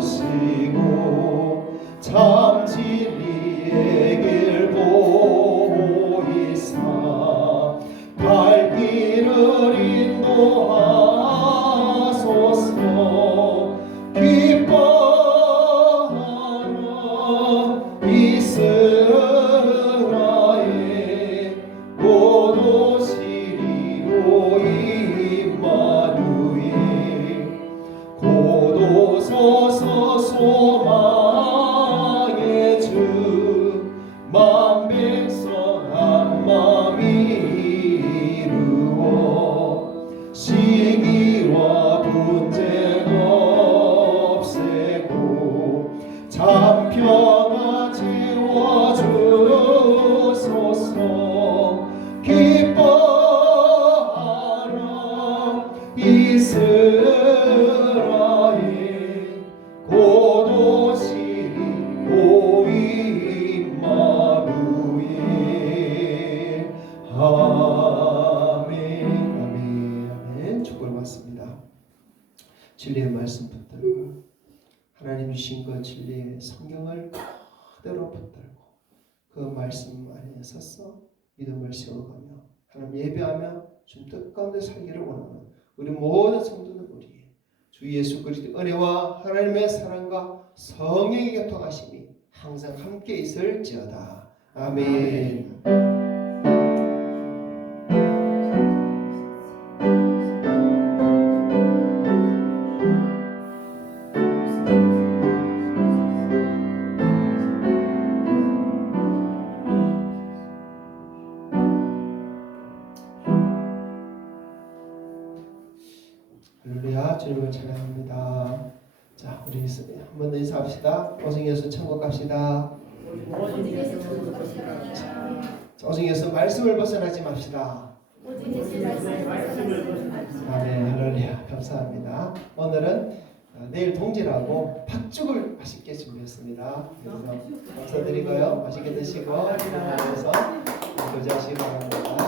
주시고 참 진리의 길 보이사 갈 길을 인도하소서. 기뻐하라 이스라엘 고도시리오 임마누엘 고도소서 소망의 주 만 백성 한 마음 이루어 시기와 분쟁 없애고 참 평화 채워주소서. 기뻐하라 이스라엘 고도시리오 임마누엘. 아멘. 아멘. 아멘. 축복을 받습니다. 진리의 말씀 붙들고 하나님 주신 그 진리의 성경을 그대로 붙들고 그 말씀 안에 서서 믿음을 세워가며 하나님 예배하며 주님 뜻 가운데 살기를 원하는 우리 모든 성도는 우리 주 예수 그리스도의 은혜와 하나님의 사랑과 성령의 교통하심이 항상 함께 있을지어다. 아멘. 할렐루야. 주님을 찬양합니다. 자, 우리 한 번 더 인사합시다. 오승에서 천국 갑시다. 오승에서 말씀을 벗어나지 맙시다. 아멘. 할렐루야. 감사합니다. 오늘은 내일 동지라고 팥죽을 맛있게 준비했습니다. 그래서 감사드리고요. 맛있게 드시고 그래서 교제하시기 바랍니다.